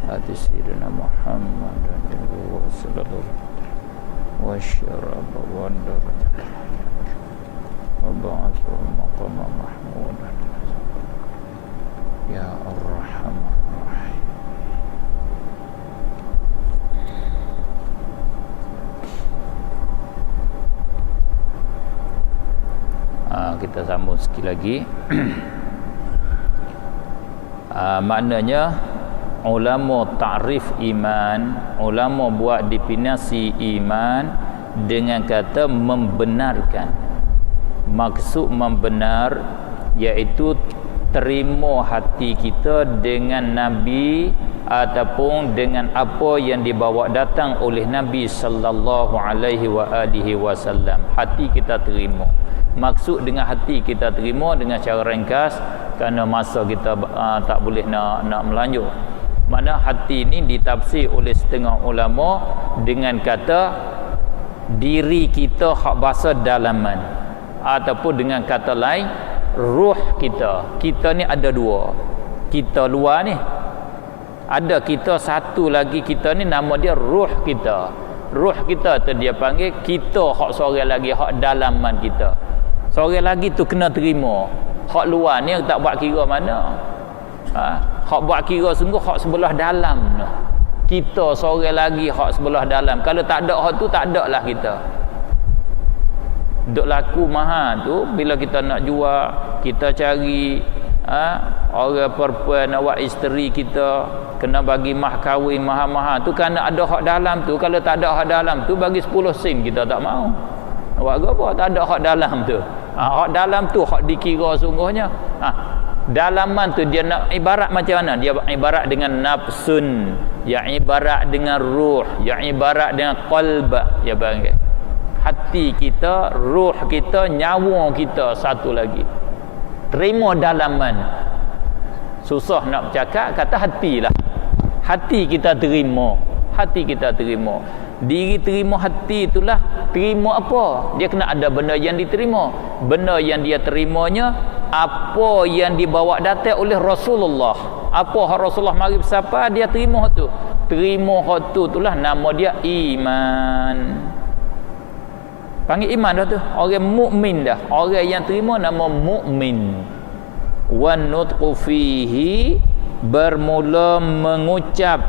Hadi sayyidina Muhammad wa sallallahu wa syarab wa darajat wa ba'athu maqama mahmudan ya ar-rahman ar-rahim. Kita sambung sekali lagi. Maknanya ulama ta'rif iman, ulama buat definisi iman dengan kata membenarkan. Maksud membenar iaitu terima hati kita dengan Nabi ataupun dengan apa yang dibawa datang oleh Nabi sallallahu alaihi wasallam. Hati kita terima. Maksud dengan hati kita terima dengan cara ringkas kerana masa kita tak boleh nak melanjut. Mana hati ini ditafsir oleh setengah ulama dengan kata diri kita hak bahasa dalaman, ataupun dengan kata lain ruh kita. Kita ni ada dua. Kita luar ni ada, kita satu lagi kita ni nama dia ruh kita. Ruh kita tu dia panggil kita hak seorang lagi hak dalaman kita. Seorang lagi tu kena terima. Hak luar ni tak buat kira mana. Hak buat kira sungguh hak sebelah dalam. Kita seorang lagi hak sebelah dalam. Kalau tak ada hak tu, tak ada lah kita. Duk laku mahal tu, bila kita nak jual, kita cari orang perempuan nak buat isteri kita, kena bagi mah kahwin mahal-mahal tu kerana ada hak dalam tu. Kalau tak ada hak dalam tu, bagi 10 sen kita tak mau. Buat apa? Tak ada hak dalam tu. Hak dalam tu hak dikira sungguhnya. Dalaman tu dia nak ibarat macam mana? Dia ibarat dengan nafsun, yang ibarat dengan ruh, yang ibarat dengan qalb, ya bang. Hati kita, ruh kita, nyawa kita satu lagi. Terima dalaman. Susah nak bercakap, kata hatilah. Hati kita terima. Hati kita terima. Diri terima hati itulah. Terima apa? Dia kena ada benda yang diterima. Benda yang dia terimanya apa yang dibawa datang oleh Rasulullah. Apa Rasulullah mari bersapa, dia terima tu. Terima tu itulah nama dia iman. Panggil iman dah tu. Orang mukmin dah. Orang yang terima nama mukmin. Wan nutqu fihi, bermula mengucap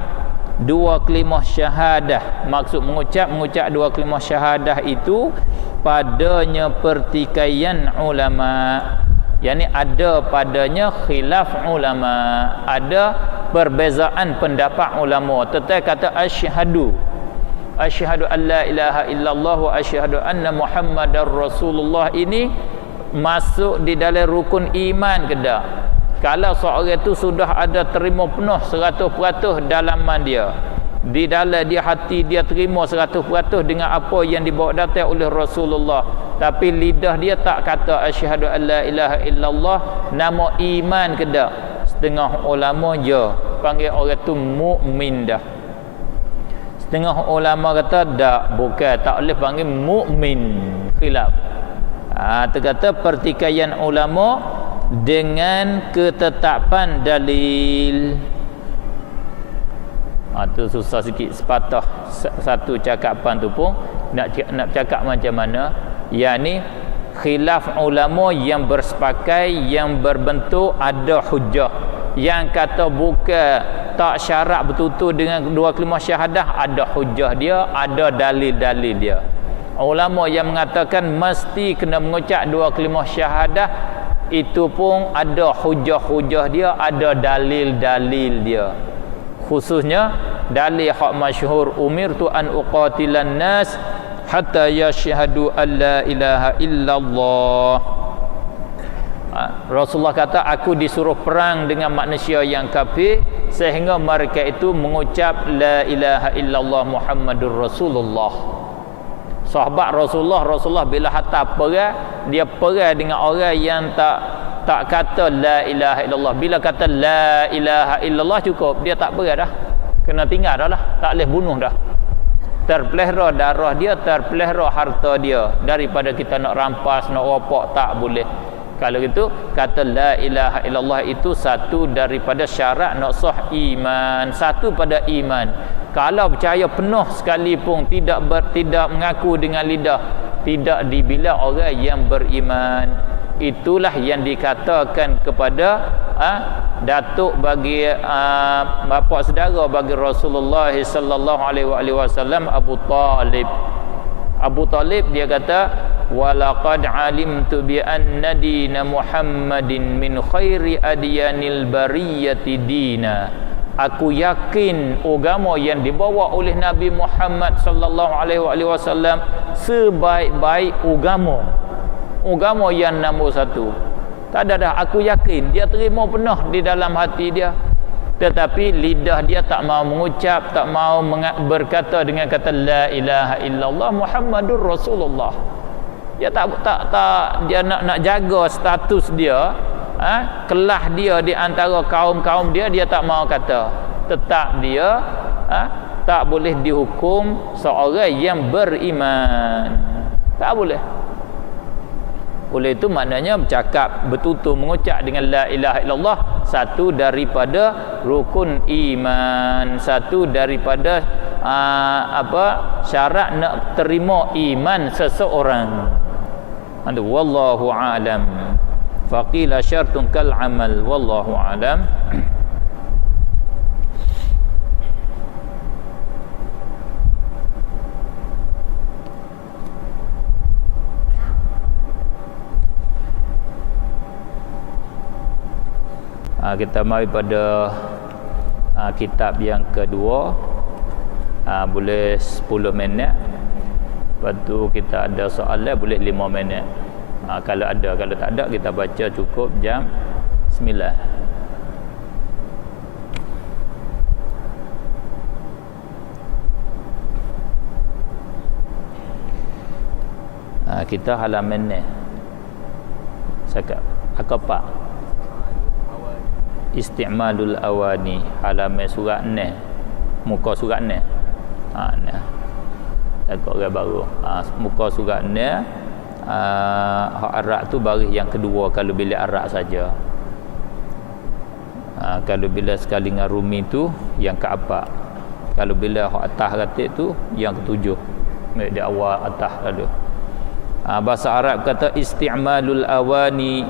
dua kalimah syahadah. Maksud mengucap dua kalimah syahadah itu padanya pertikaian ulama. Yani ada padanya khilaf ulama, ada perbezaan pendapat ulama. Tetapi kata asyhadu asyhadu an la ilaha illallah wa asyhadu anna muhammadar rasulullah ini masuk di dalam rukun iman ke tak? Kalau seorang itu sudah ada terima penuh 100% dalaman dia, di dalam dia hati dia terima 100% dengan apa yang dibawa datang oleh Rasulullah, tapi lidah dia tak kata asyhadu an la ilaha illallah, nama iman ke tak? Setengah ulama je panggil orang tu mukmin dah. Setengah ulama kata tak, bukan, tak boleh panggil mukmin, khilaf. Terkata pertikaian ulama dengan ketetapan dalil. Tu susah sikit sepatah satu cakapan tu pun nak cakap macam mana. Yang ni khilaf ulama yang bersepakai, yang berbentuk ada hujah. Yang kata bukan, tak syarat betul-betul dengan dua kalimah syahadah, ada hujah dia, ada dalil-dalil dia. Ulama yang mengatakan mesti kena mengucap dua kalimah syahadah, itu pun ada hujah-hujah dia, ada dalil-dalil dia. Khususnya dalil hak masyhur, umirtu an uqatilan nas hatta yashhadu an la ilaha illallah. Rasulullah kata, aku disuruh perang dengan manusia yang kafir sehingga mereka itu mengucap la ilaha illallah Muhammadur Rasulullah. Sahabat Rasulullah bila hantar perang, dia perang dengan orang yang tak kata la ilaha illallah. Bila kata la ilaha illallah cukup, dia tak perang dah. Kena tinggal dah lah, tak boleh bunuh dah. Terpelihara darah dia, terpelihara harta dia, daripada kita nak rampas, nak rapak, tak boleh. Kalau gitu, kata la ilaha illallah itu satu daripada syarat nak sah iman, satu pada iman. Kalau percaya penuh sekalipun tidak mengaku dengan lidah, tidak dibilang orang yang beriman. Itulah yang dikatakan kepada datuk bagi bapa saudara bagi Rasulullah sallallahu alaihi wasallam, Abu Talib. Abu Talib dia kata, walaqad alimtu bi anna dina Muhammadin min khairi adyanil bariyati dina. Aku yakin agama yang dibawa oleh Nabi Muhammad sallallahu alaihi wasallam sebaik-baik agama yang nombor satu. Tak ada dah, aku yakin dia terima penuh di dalam hati dia, tetapi lidah dia tak mau mengucap, tak mau berkata dengan kata la ilaha illallah Muhammadur Rasulullah. Dia tak dia nak jaga status dia, kelas dia di antara kaum-kaum dia tak mau kata. Tetap dia tak boleh dihukum seorang yang beriman. Tak boleh. Oleh itu maknanya bercakap betul-betul mengucap dengan la ilaha illallah satu daripada rukun iman, satu daripada syarat nak terima iman seseorang. Wallahu a'lam. Faqila syartun kal amal, wallahu a'lam. Kita mari pada kitab yang kedua, boleh 10 minit. Lepas tu kita ada soalan boleh 5 minit. Kalau ada, kalau tak ada kita baca cukup jam 9. Kita halaman ni cakap akapa isti'malul awani, halaman surat ni, muka surat ni. Ni takut orang baru. Muka surat ni hak arak tu baris yang kedua kalau bilik arak saja. Kalau bila sekali dengan rumi tu yang keempat. Kalau bila hak atas ratik tu yang ketujuh. Di awal atas lalu. Bahasa Arab kata isti'malul awani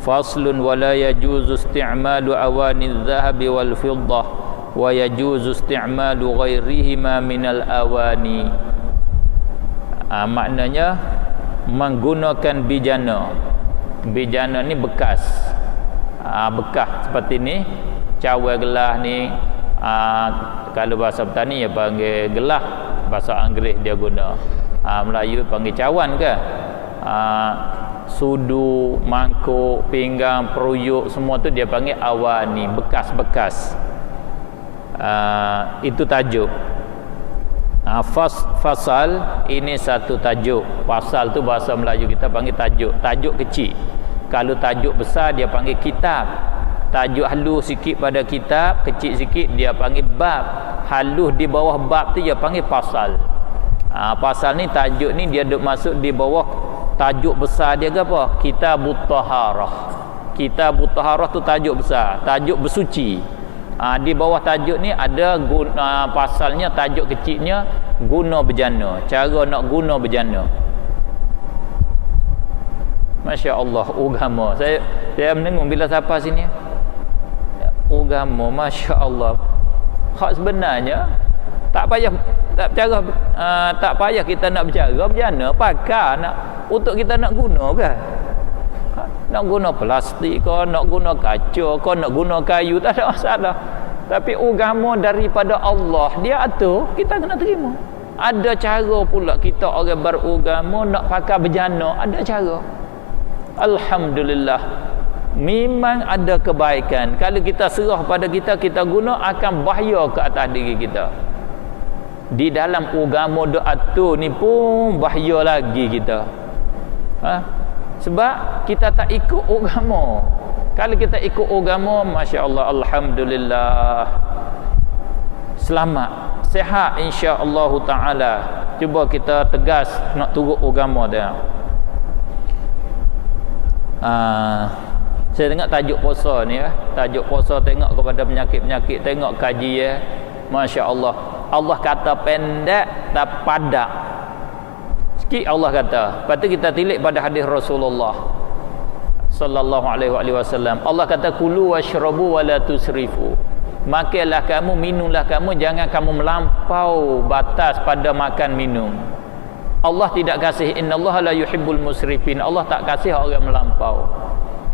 faslun wa la yajuzu isti'malu awani adh-dhahabi wal fiddah wa yajuzu isti'malu ghairihima minal awani. Maknanya menggunakan bijana. Bijana ni bekas. Bekas seperti ni, cawan gelas ni, kalau bahasa petani ya panggil gelas bahasa Inggeris dia guna. Melayu panggil cawan ke. Sudu, mangkuk, pinggang, peruyuk, semua tu dia panggil awani, bekas-bekas. Itu tajuk. Fasal ini satu tajuk. Fasal tu bahasa Melayu kita panggil tajuk. Tajuk kecil. Kalau tajuk besar dia panggil kitab. Tajuk halus sikit pada kitab, kecil sikit dia panggil bab. Halus di bawah bab tu dia panggil fasal. Fasal ni tajuk ni dia duk masuk di bawah tajuk besar dia ke apa? Kitabut Taharah. Kitabut Taharah tu tajuk besar, tajuk bersuci. Di bawah tajuk ni ada pasalnya, tajuk kecilnya guna bejana, cara nak guna bejana. Masya Allah, agama. Saya mendengung bila siapa sini. Agama, Masya Allah. Hak sebenarnya tak payah kita nak bercara bejana, pakar nak untuk kita nak guna kan. Nak guna plastik ke, nak guna kaca ke, nak guna kayu, tak ada masalah. Tapi agama daripada Allah, dia atur, kita kena terima. Ada cara pula kita orang beragama nak pakai bejana, ada cara. Alhamdulillah. Memang ada kebaikan. Kalau kita serah pada kita guna, akan bahaya ke atas diri kita. Di dalam agama dia atur ni pun bahaya lagi kita. Sebab kita tak ikut agama. Kalau kita ikut agama, Masya Allah, Alhamdulillah, selamat, sihat insya-Allah ta'ala. Cuba kita tegas nak turut agama dia. Saya tengok tajuk puasa ni tajuk puasa, tengok kepada penyakit-penyakit, tengok kaji Masya Allah. Allah kata pendek tak padat sikit, Allah kata. Lepas tu kita tilik pada hadis Rasulullah sallallahu alaihi wasallam. Allah kata kulu washrabu wala tusrifu. Makanlah kamu, minumlah kamu, jangan kamu melampau batas pada makan minum. Allah tidak kasih, innallaha la yuhibbul musrifin. Allah tak kasih orang melampau.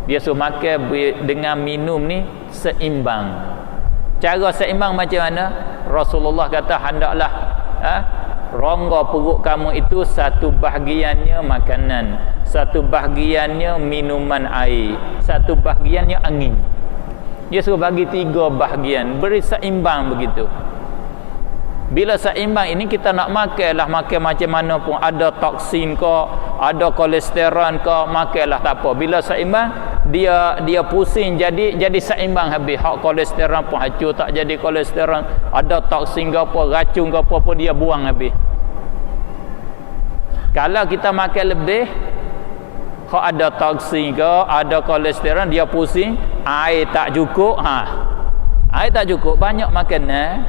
Dia suruh makan dengan minum ni seimbang. Cara seimbang macam mana? Rasulullah kata hendaklah rongga perut kamu itu satu bahagiannya makanan, satu bahagiannya minuman air, satu bahagiannya angin. Dia suruh bagi 3 bahagian, beri seimbang begitu. Bila seimbang ini kita nak makanlah, makan macam mana pun, ada toksin ke, ada kolesterol ke, makanlah tak apa. Bila seimbang, dia pusing jadi seimbang habis. Hak kolesterol pun hancur, tak jadi kolesterol. Ada toksin ke apa, racun ke apa pun dia buang habis. Kalau kita makan lebih, hak ada toksin ke, ada kolesterol, dia pusing, air tak cukup, air tak cukup, banyak makanan,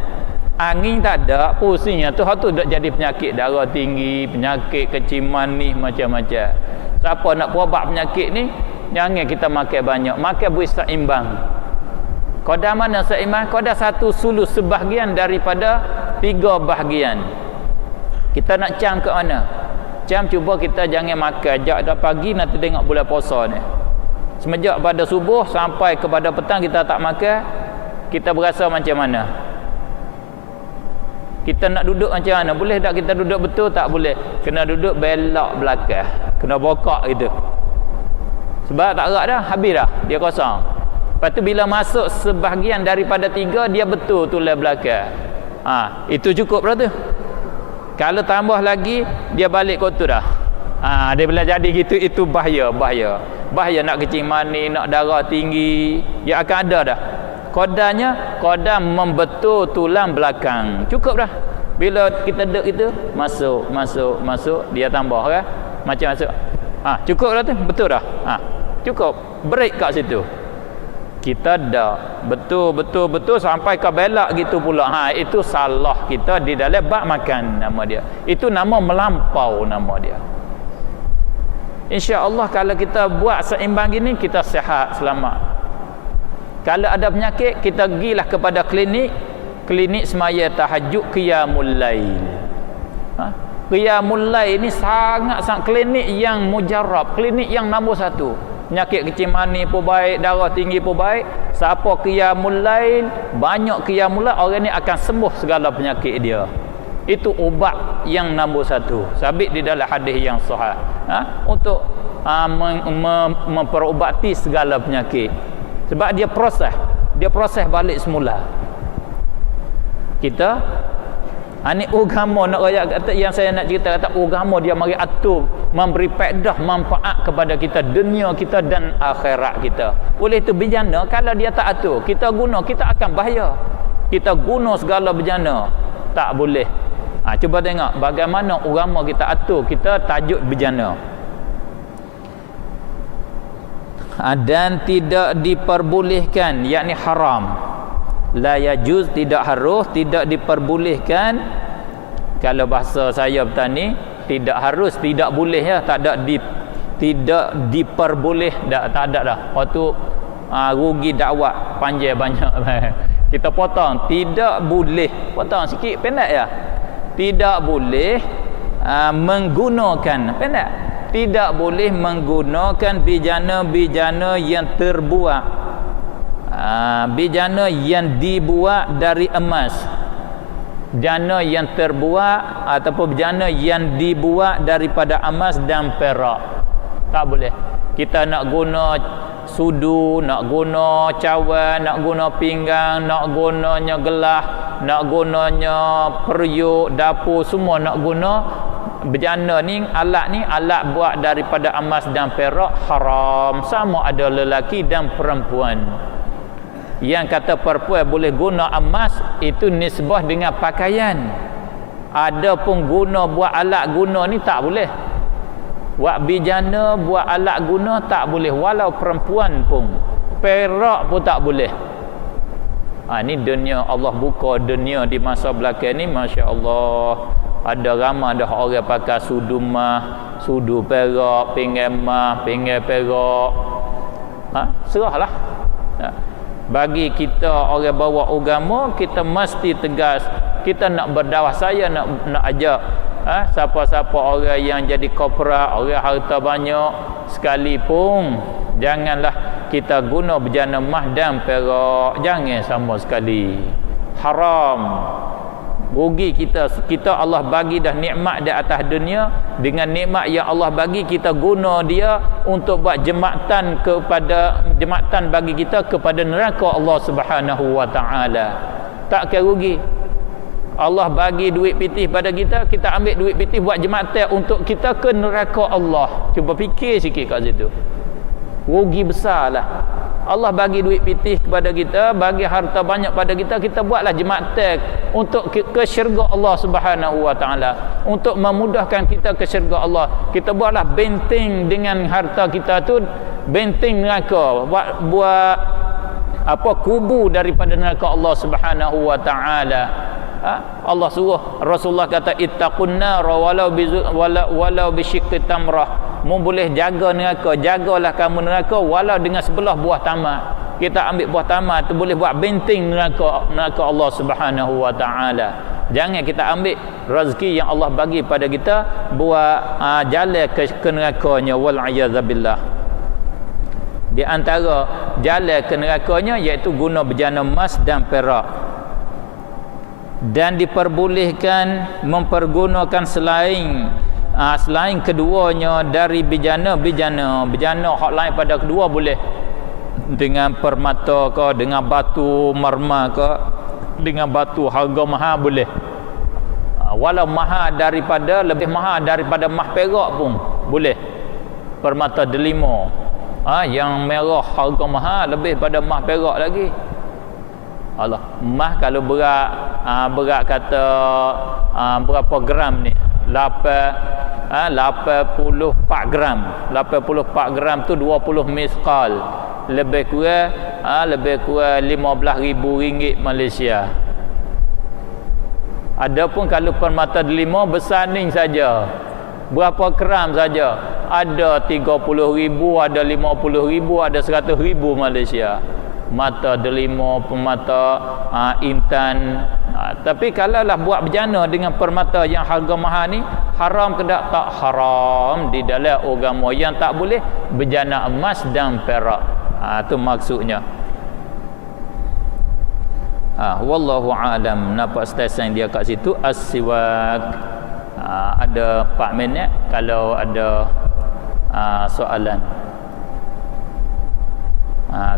angin tak ada, pusingnya tu hak tu dak jadi penyakit darah tinggi, penyakit kecil manis, macam-macam. Siapa nak berubat penyakit ni, jangan kita makan banyak, makan berseimbang. Qadar mana seimbang? Qadar 1/10 sebahagian daripada 3 bahagian. Kita nak cam ke mana? Cam cuba kita jangan makan jak dah pagi, nanti tengok bulan puasa ni. Semenjak pada subuh sampai kepada petang kita tak makan, kita berasa macam mana? Kita nak duduk macam mana? Boleh tak kita duduk betul? Tak boleh. Kena duduk belak belakang. Kena bokak gitu. Sebab tak gerak dah, habis dah. Dia kosong. Lepas tu bila masuk sebahagian daripada 3, dia betul tulang belakang. Itu cukup dah tu. Kalau tambah lagi, dia balik kotor dah. Dia bila jadi gitu, itu bahaya. Bahaya nak kecing manis, nak darah tinggi. Dia akan ada dah. Qadarnya, qadar membetul tulang belakang. Cukup dah. Bila kita duduk itu, masuk, dia tambah kan. Macam masuk. Cukup dah tu, betul dah. Cukup. Break kat situ. Kita dah betul sampai ke belak gitu pula. Itu salah kita di dalam bab makan, nama dia. Itu nama melampau, nama dia. Insya-Allah kalau kita buat seimbang gini, kita sihat, selamat. Kalau ada penyakit, kita pergilah kepada klinik semaya tahajud qiyamul lail. Qiyamul lail ni sangat klinik yang mujarab, klinik yang nombor 1. Penyakit kecil manis pun baik, darah tinggi pun baik. Siapa qiyamul lail, banyak qiyamul lail, orang ni akan sembuh segala penyakit dia. Itu ubat yang nombor satu. Sabit di dalam hadis yang sahih. Untuk memperubati segala penyakit. Sebab dia proses balik semula. Kita ini agama nak raya kata yang saya nak cerita kata agama dia mari atur memberi faedah manfaat kepada kita dunia kita dan akhirat kita. Oleh itu bejana kalau dia tak atur kita guna kita akan bahaya. Kita guna segala bejana tak boleh. Cuba tengok bagaimana agama kita atur kita tajuk bejana. Dan tidak diperbolehkan yakni haram. La yajuz tidak harus, tidak diperbolehkan. Kalau bahasa saya bertani tidak harus, tidak boleh ya, tidak diperboleh tak ada dah. Waktu rugi dakwah panjang banyak. Kita potong tidak boleh. Potong sikit pendek ya. Tidak boleh menggunakan pendek. Tidak boleh menggunakan bijana-bijana yang terbuat bijana yang dibuat dari emas, bijana yang terbuat ataupun bijana yang dibuat daripada emas dan perak. Tak boleh. Kita nak guna sudu, nak guna cawan, nak guna pinggang, nak gunanya gelas, nak gunanya periuk, dapur, semua nak guna bejana ni, alat buat daripada emas dan perak haram. Sama ada lelaki dan perempuan. Yang kata perempuan boleh guna emas itu nisbah dengan pakaian. Ada pun guna buat alat guna ni tak boleh. Buat bijana, buat alat guna tak boleh. Walau perempuan pun. Perak pun tak boleh. Ni dunia Allah buka dunia di masa belakang ni, Masya Allah. Ada ramai dah orang pakai sudu mah, sudu perak, pinggan mah, pinggan perak. Serahlah. Bagi kita orang bawa agama, kita mesti tegas. Kita nak berdakwah, saya nak ajak siapa-siapa orang yang jadi korporat, orang harta banyak sekalipun, janganlah kita guna bejana emas dan perak. Jangan sama sekali. Haram. Rugi kita Allah bagi dah nikmat di atas dunia. Dengan nikmat yang Allah bagi kita guna dia untuk buat jembatan bagi kita kepada neraka Allah Subhanahu wa taala. Takkan rugi. Allah bagi duit pitih pada kita, kita ambil duit pitih buat jembatan untuk kita ke neraka Allah. Cuba fikir sikit kat situ. Rugi besarlah. Allah bagi duit pitih kepada kita, bagi harta banyak pada kita, kita buatlah jembatan untuk ke syurga Allah Subhanahu wa taala, untuk memudahkan kita ke syurga Allah. Kita buatlah benteng dengan harta kita tu, benteng neraka, buat kubu daripada neraka Allah Subhanahu wa taala. Allah suruh, Rasulullah kata ittaqun nar walau bisyiqqi tamrah. Mu boleh jaga neraka, jagalah kamu neraka walau dengan sebelah buah tamat. Kita ambil buah tamat tu boleh buat benteng neraka Allah Subhanahu wa taala. Jangan kita ambil rezeki yang Allah bagi pada kita buat jalan ke nerakanya, wal a'yadzabillah. Di antara jalan ke nerakanya iaitu guna bejana emas dan perak. Dan diperbolehkan mempergunakan selain keduanya dari bejana hak lain pada kedua boleh, dengan permata ke, dengan batu marmer ke, dengan batu harga mahal boleh. Walau lebih mahal daripada emas perak pun boleh. Permata delima yang merah harga mahal lebih pada emas perak lagi. Allah, emas kalau berat kata berapa gram ni? 84 gram. 84 gram tu 20 miskal. Lebih kurang RM15,000 Malaysia. Adapun kalau permata delima besar ni saja, berapa gram saja? Ada 30,000, ada 50,000, ada 100,000 Malaysia. Mata delima, permata intan. Tapi kalau lah buat berjana dengan permata yang harga mahal ni, haram ke tak haram di dalam agama. Yang tak boleh berjana emas dan perak. Itu maksudnya. Wallahu alam. Nampak stesen dia kat situ as-siwak. Ada 4 minit kalau ada soalan.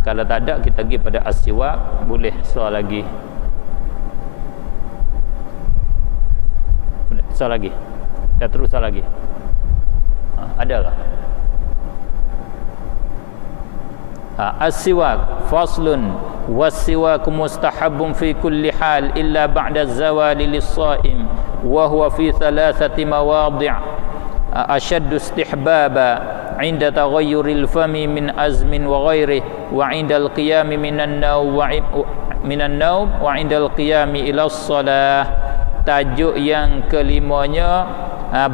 Kalau tak ada kita pergi pada as-siwak, boleh soal lagi. Boleh soal lagi. Kita terus soal lagi. Ada ke? As-siwak faslun was-siwak mustahabun fi kulli hal illa ba'da az-zawali lis-sha'im wa huwa fi 3 mawadi' ashaddu istihbaba 'inda taghayyuril fami min azmin wa ghairihi wa 'inda al-qiyam minan nawm wa 'inda al-qiyam ila as-salah. Tajuk yang kelimanya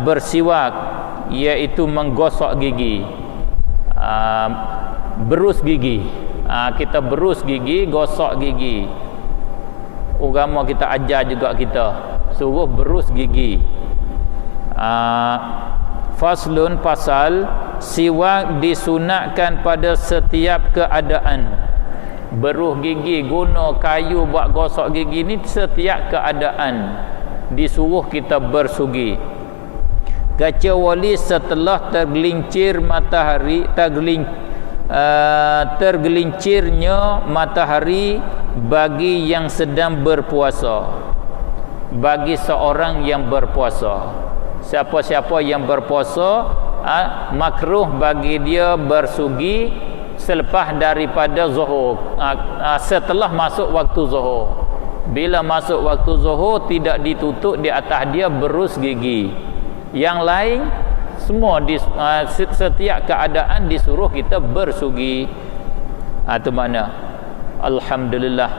bersiwak, iaitu menggosok gigi, berus gigi. Kita berus gigi, gosok gigi. Agama kita ajar juga kita suruh berus gigi. Faslun, pasal, siwak disunatkan pada setiap keadaan. Berus gigi, guna kayu buat gosok gigi ni setiap keadaan disuruh kita bersugi, kecuali setelah tergelincir matahari, tergelincirnya matahari bagi yang sedang berpuasa. Bagi seorang yang berpuasa, siapa-siapa yang berpuasa, makruh bagi dia bersugi selepas daripada zuhur, setelah masuk waktu zuhur. Bila masuk waktu zuhur, tidak ditutup di atas dia berus gigi. Yang lain semua setiap keadaan disuruh kita bersugi. Itu makna alhamdulillah,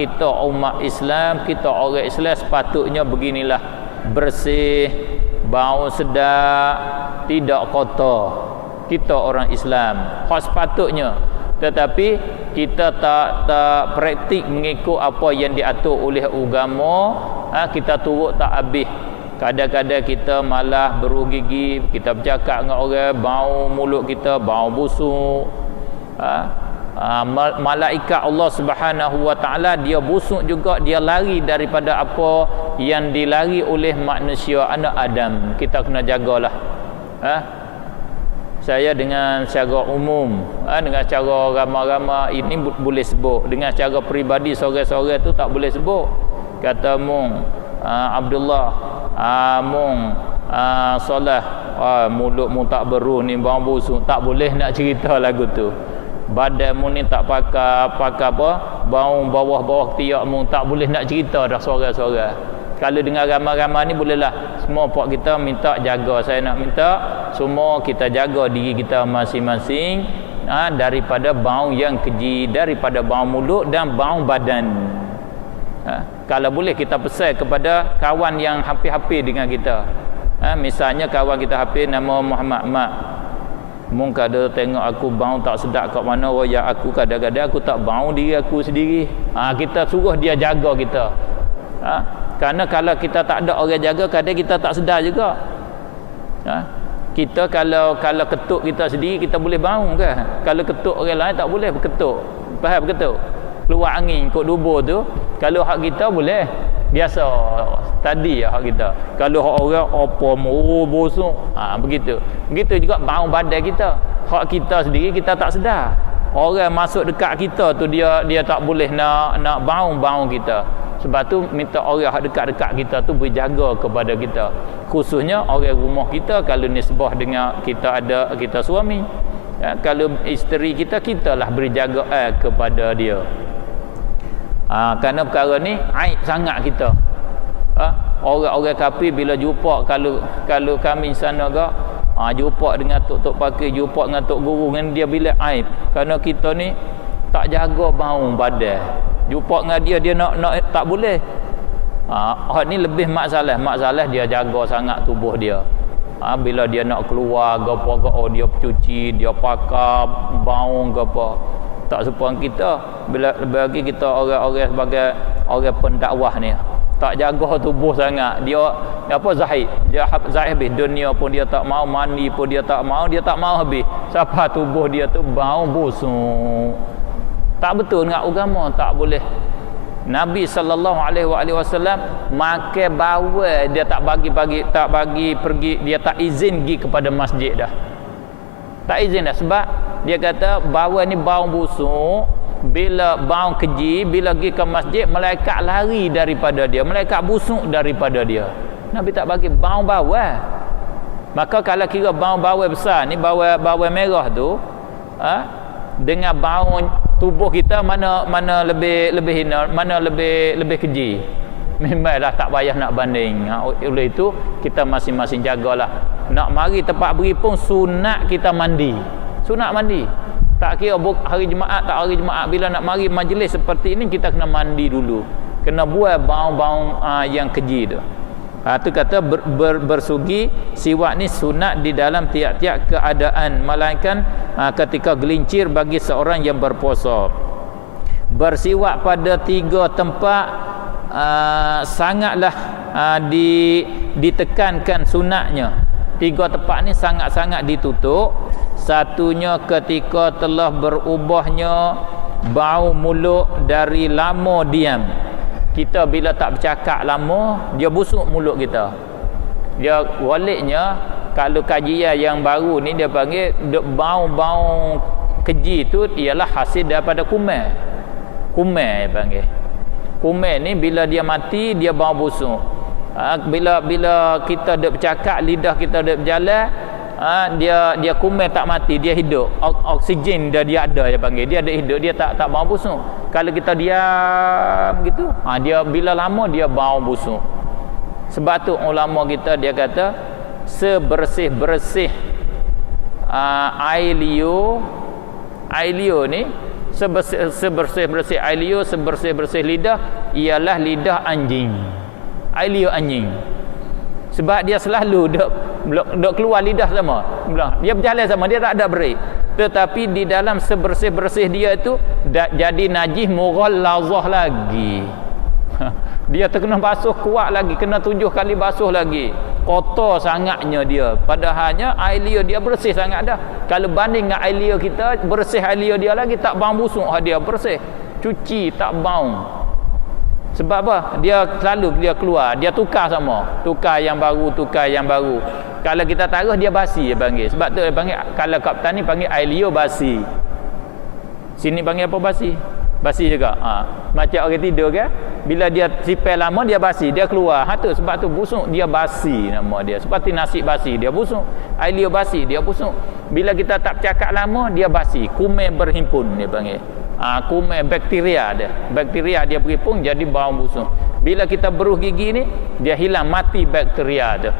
kita umat Islam, kita orang Islam sepatutnya beginilah, bersih, bau sedap, tidak kotor. Kita orang Islam hak sepatutnya. Tetapi kita tak praktik mengikut apa yang diatur oleh agama. Kita turut tak habis. Kadang-kadang kita malah berus gigi, kita bercakap dengan orang, bau mulut kita, bau busuk. Malaikat Allah Subhanahu Wa Taala dia busuk juga, dia lari daripada apa yang dilari oleh manusia anak Adam. Kita kena jagalah. Saya dengan secara umum, dengan cara ramai-ramai ini boleh sebut, dengan cara peribadi seorang-seorang tu tak boleh sebut. Kata mung Abdullah, mung Solah, mulut mung tak berus ni, bau busuk, tak boleh nak cerita lagu tu. Badan mung ni tak pakai apa, bau bawah-bawah tiak mung, tak boleh nak cerita dah seorang-seorang. Kalau dengan ramai-ramai ni bolehlah. Semua pak kita minta jaga. Saya nak minta semua kita jaga diri kita masing-masing daripada bau yang keji, daripada bau mulut dan bau badan. Kalau boleh kita pesan kepada kawan yang hampir-hampir dengan kita. Misalnya kawan kita hampir nama Muhammad Mak. Mung kada tengok aku bau tak sedap kat mana, royak aku, kadang-kadang aku tak bau diri aku sendiri. Kita suruh dia jaga kita. Kerana kalau kita tak ada orang jaga, kadang kita tak sedar juga. Kita kalau ketuk kita sendiri, kita boleh bau kan? Kalau ketuk orang lain tak boleh berketuk. Faham berketuk? Keluar angin kot dubur tu. Kalau hak kita boleh. Biasa tadi hak kita. Kalau hak orang apa busuk, begitu. Begitu juga bau badan kita. Hak kita sendiri kita tak sedar. Orang masuk dekat kita tu dia tak boleh nak bau kita. Sebab tu minta orang yang dekat-dekat kita tu berjaga kepada kita. Khususnya orang rumah kita, kalau nisbah dengan kita suami. Kalau isteri kita lah berjaga kepada dia. Kerana perkara ni aib sangat kita. Orang-orang kafir bila jumpa, kalau kami sana ke, jumpa dengan tok pakir, jumpa dengan tok guru, dengan dia bila aib. Kerana kita ni tak jaga bau badan. Jumpa dengan dia nak tak boleh. Ni lebih masalah dia jaga sangat tubuh dia. Bila dia nak keluar gapo dia cuci, dia pakai bau gapo. Tak sepuan kita, bila bagi kita orang-orang sebagai orang pendakwah ni tak jaga tubuh sangat, dia apa zahid habis, dunia pun dia tak mau, mandi pun dia tak mau habis. Siapa tubuh dia tu bau busuk. Tak betul dengan agama, tak boleh. Nabi SAW makan bawal, dia tak bagi pergi, dia tak izin pergi kepada masjid dah. Tak izin dah, sebab dia kata bawal ni bau busuk, bila bau keji, bila pergi ke masjid malaikat lari daripada dia, malaikat busuk daripada dia. Nabi tak bagi bau bawal. Maka kalau kira bau bawal besar ni, bawal merah tu, dengan bau tubuh kita mana lebih hina, mana lebih keji. Memanglah tak payah nak banding. Oleh itu kita masing-masing jagalah. Nak mari tempat beri pun sunat kita mandi. Sunat mandi. Tak kira hari Jumaat tak hari Jumaat, bila nak mari majlis seperti ini kita kena mandi dulu. Kena buang bau-bau yang keji tu. Tu kata bersugi siwak ni sunat di dalam tiap-tiap keadaan, melainkan ketika gelincir bagi seorang yang berpuasa. Bersiwak pada 3 tempat sangatlah ditekankan sunatnya. 3 tempat ni sangat-sangat ditutup. Satunya ketika telah berubahnya bau mulut dari lama diam. Kita bila tak bercakap lama, dia busuk mulut kita. Dia waliknya, kalau kajian yang baru ni dia panggil bau-bau keji tu ialah hasil daripada kuman. Kuman dia panggil. Kuman ni bila dia mati dia bau busuk. Bila kita duk bercakap, lidah kita duk berjalan, dia kuman tak mati, dia hidup. Oksigen dia ada, dia panggil. Dia ada hidup, dia tak bau busuk. Kalau kita diam gitu, dia bila lama dia bau busuk. Sebab tu ulama kita dia kata sebersih-bersih air liur ni, sebersih-bersih air liur, sebersih-bersih lidah ialah lidah anjing. Air liur anjing. Sebab dia selalu duk keluar lidah sama. Dia berjalan sama, dia tak ada break. Tetapi di dalam sebersih-bersih dia itu jadi najis mughallazah lagi. Dia terkena basuh kuat lagi, kena 7 kali basuh lagi. Kotor sangatnya dia. Padahalnya air liur dia bersih sangat dah. Kalau banding dengan air liur kita, bersih air liur dia lagi, tak bau busuk dia bersih. Cuci tak bau. Sebab apa? Dia selalu dia keluar, dia tukar sama. Tukar yang baru. Kalau kita taruh dia basi dia panggil. Sebab tu dia panggil, kalau kat petani panggil air liur basi. Sini panggil apa basi? Basi juga. Macam orang tidur kan? Bila dia sipel lama dia basi, dia keluar. Tu sebab tu busuk dia basi nama dia. Seperti nasi basi dia busuk. Air liur basi dia busuk. Bila kita tak cakap lama dia basi. Kuman berhimpun dia panggil. Kuman bakteria dia. Bakteria dia berhimpun jadi bau busuk. Bila kita beruh gigi ni dia hilang, mati bakteria tu.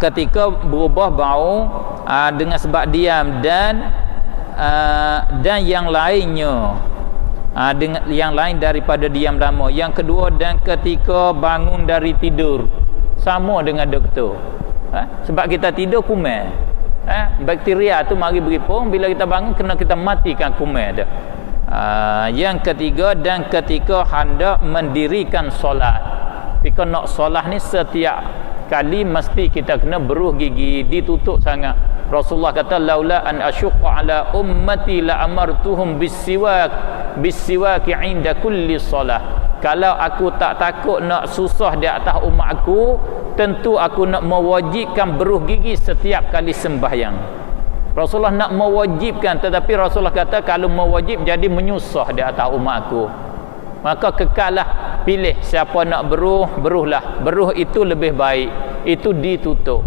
Ketika berubah bau dengan sebab diam dan yang lainnya, dengan yang lain daripada diam lama. Yang kedua, dan ketika bangun dari tidur, sama dengan doktor. Sebab kita tidur kuman, bakteria tu mari beripung, bila kita bangun kena kita matikan kuman dia. Yang ketiga, dan ketika hendak mendirikan solat. Ketika nak solat ni setiap kali mesti kita kena beruh gigi, ditutup sangat. Rasulullah kata laula an asyqa ala ummati la amartuhum bisiwak 'inda kulli solah. Kalau aku tak takut nak susah di atas umat aku, tentu aku nak mewajibkan beruh gigi setiap kali sembahyang. Rasulullah nak mewajibkan, tetapi Rasulullah kata kalau mewajib jadi menyusah di atas umat aku. Maka kekallah, pilih siapa nak beruh, beruhlah. Beruh itu lebih baik, itu ditutup.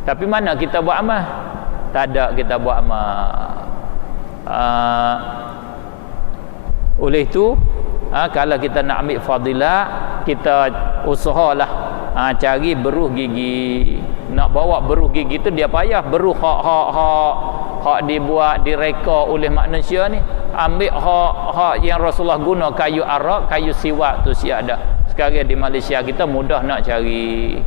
Tapi mana kita buat amal? Tak ada kita buat amal. Oleh itu kalau kita nak ambil fadilah, kita usahalah cari beruh gigi. Nak bawa beruh gigi tu dia payah. Beruh hak dibuat, direka oleh manusia ni. Ambil hak yang Rasulullah guna, kayu arak, kayu siwak tu siap dah. Sekarang di Malaysia kita mudah nak cari.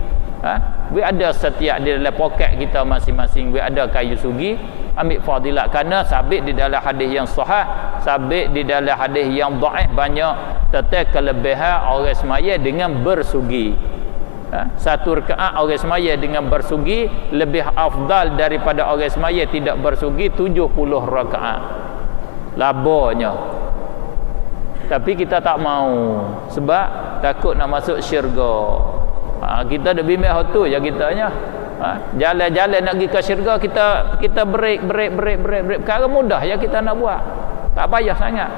We ada setiap di dalam poket kita masing-masing, we ada kayu sugi. Ambil fadilat, kerana sabit di dalam hadis yang sahih, sabit di dalam hadis yang dhaif banyak tentang kelebihan orang semaya dengan bersugi. Satu rakaat orang semaya dengan bersugi lebih afdal daripada orang semaya tidak bersugi 70 rakaat. Labanya tapi kita tak mau sebab takut nak masuk syurga. Kita ada bimbang tu ya kitanya. Jalan-jalan nak pergi ke syurga, kita break. Perkara mudah ya kita nak buat. Tak payah sangat.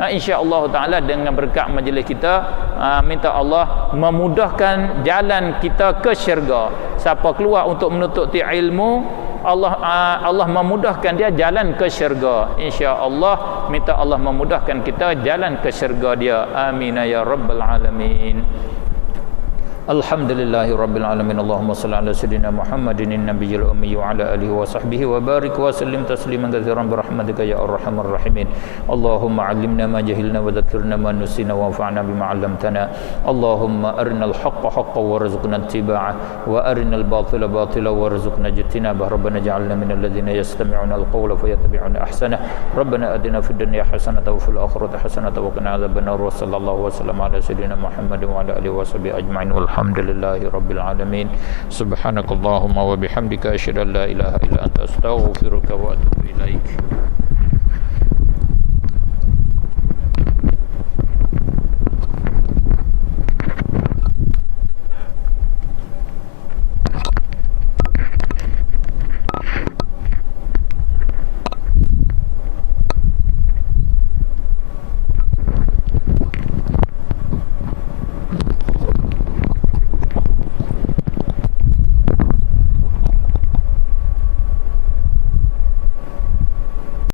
InsyaAllah ta'ala dengan berkat majlis kita, minta Allah memudahkan jalan kita ke syurga. Siapa keluar untuk menuntut ilmu, Allah memudahkan dia jalan ke syurga. InsyaAllah minta Allah memudahkan kita jalan ke syurga dia. Amin ya rabbal alamin. Alhamdulillahi rabbil alamin. Allahumma salli ala sayyidina Muhammadin nabiyil ummi wa ala alihi wa sahbihi wa barik wa sallim tasliman katsiran bi rahmatika ya arhamar rahimin. Allahumma 'allimna ma jahilna wa dhakkirna ma nusina wa anfa'na bima 'allamtana. Allahumma arinal haqqa haqqan warzuqna ittiba'ah wa arinal batila batilan warzuqna ijtinabah. Rabbana ij'alna minal ladzina yastami'una al-qawla fayattabi'una ahsanah. Rabbana atina fid dunya hasanatan wa fil akhirati hasanatan wa qina adzabannar. Wa sallallahu wa sallama ala sayyidina Muhammadin wa ala alihi wa sahbihi ajma'in. Alhamdulillahi rabbil alamin. Subhanakallahumma wa bihamdika asyhadu an la ilaha illa anta astaghfiruka wa atubu ilaik.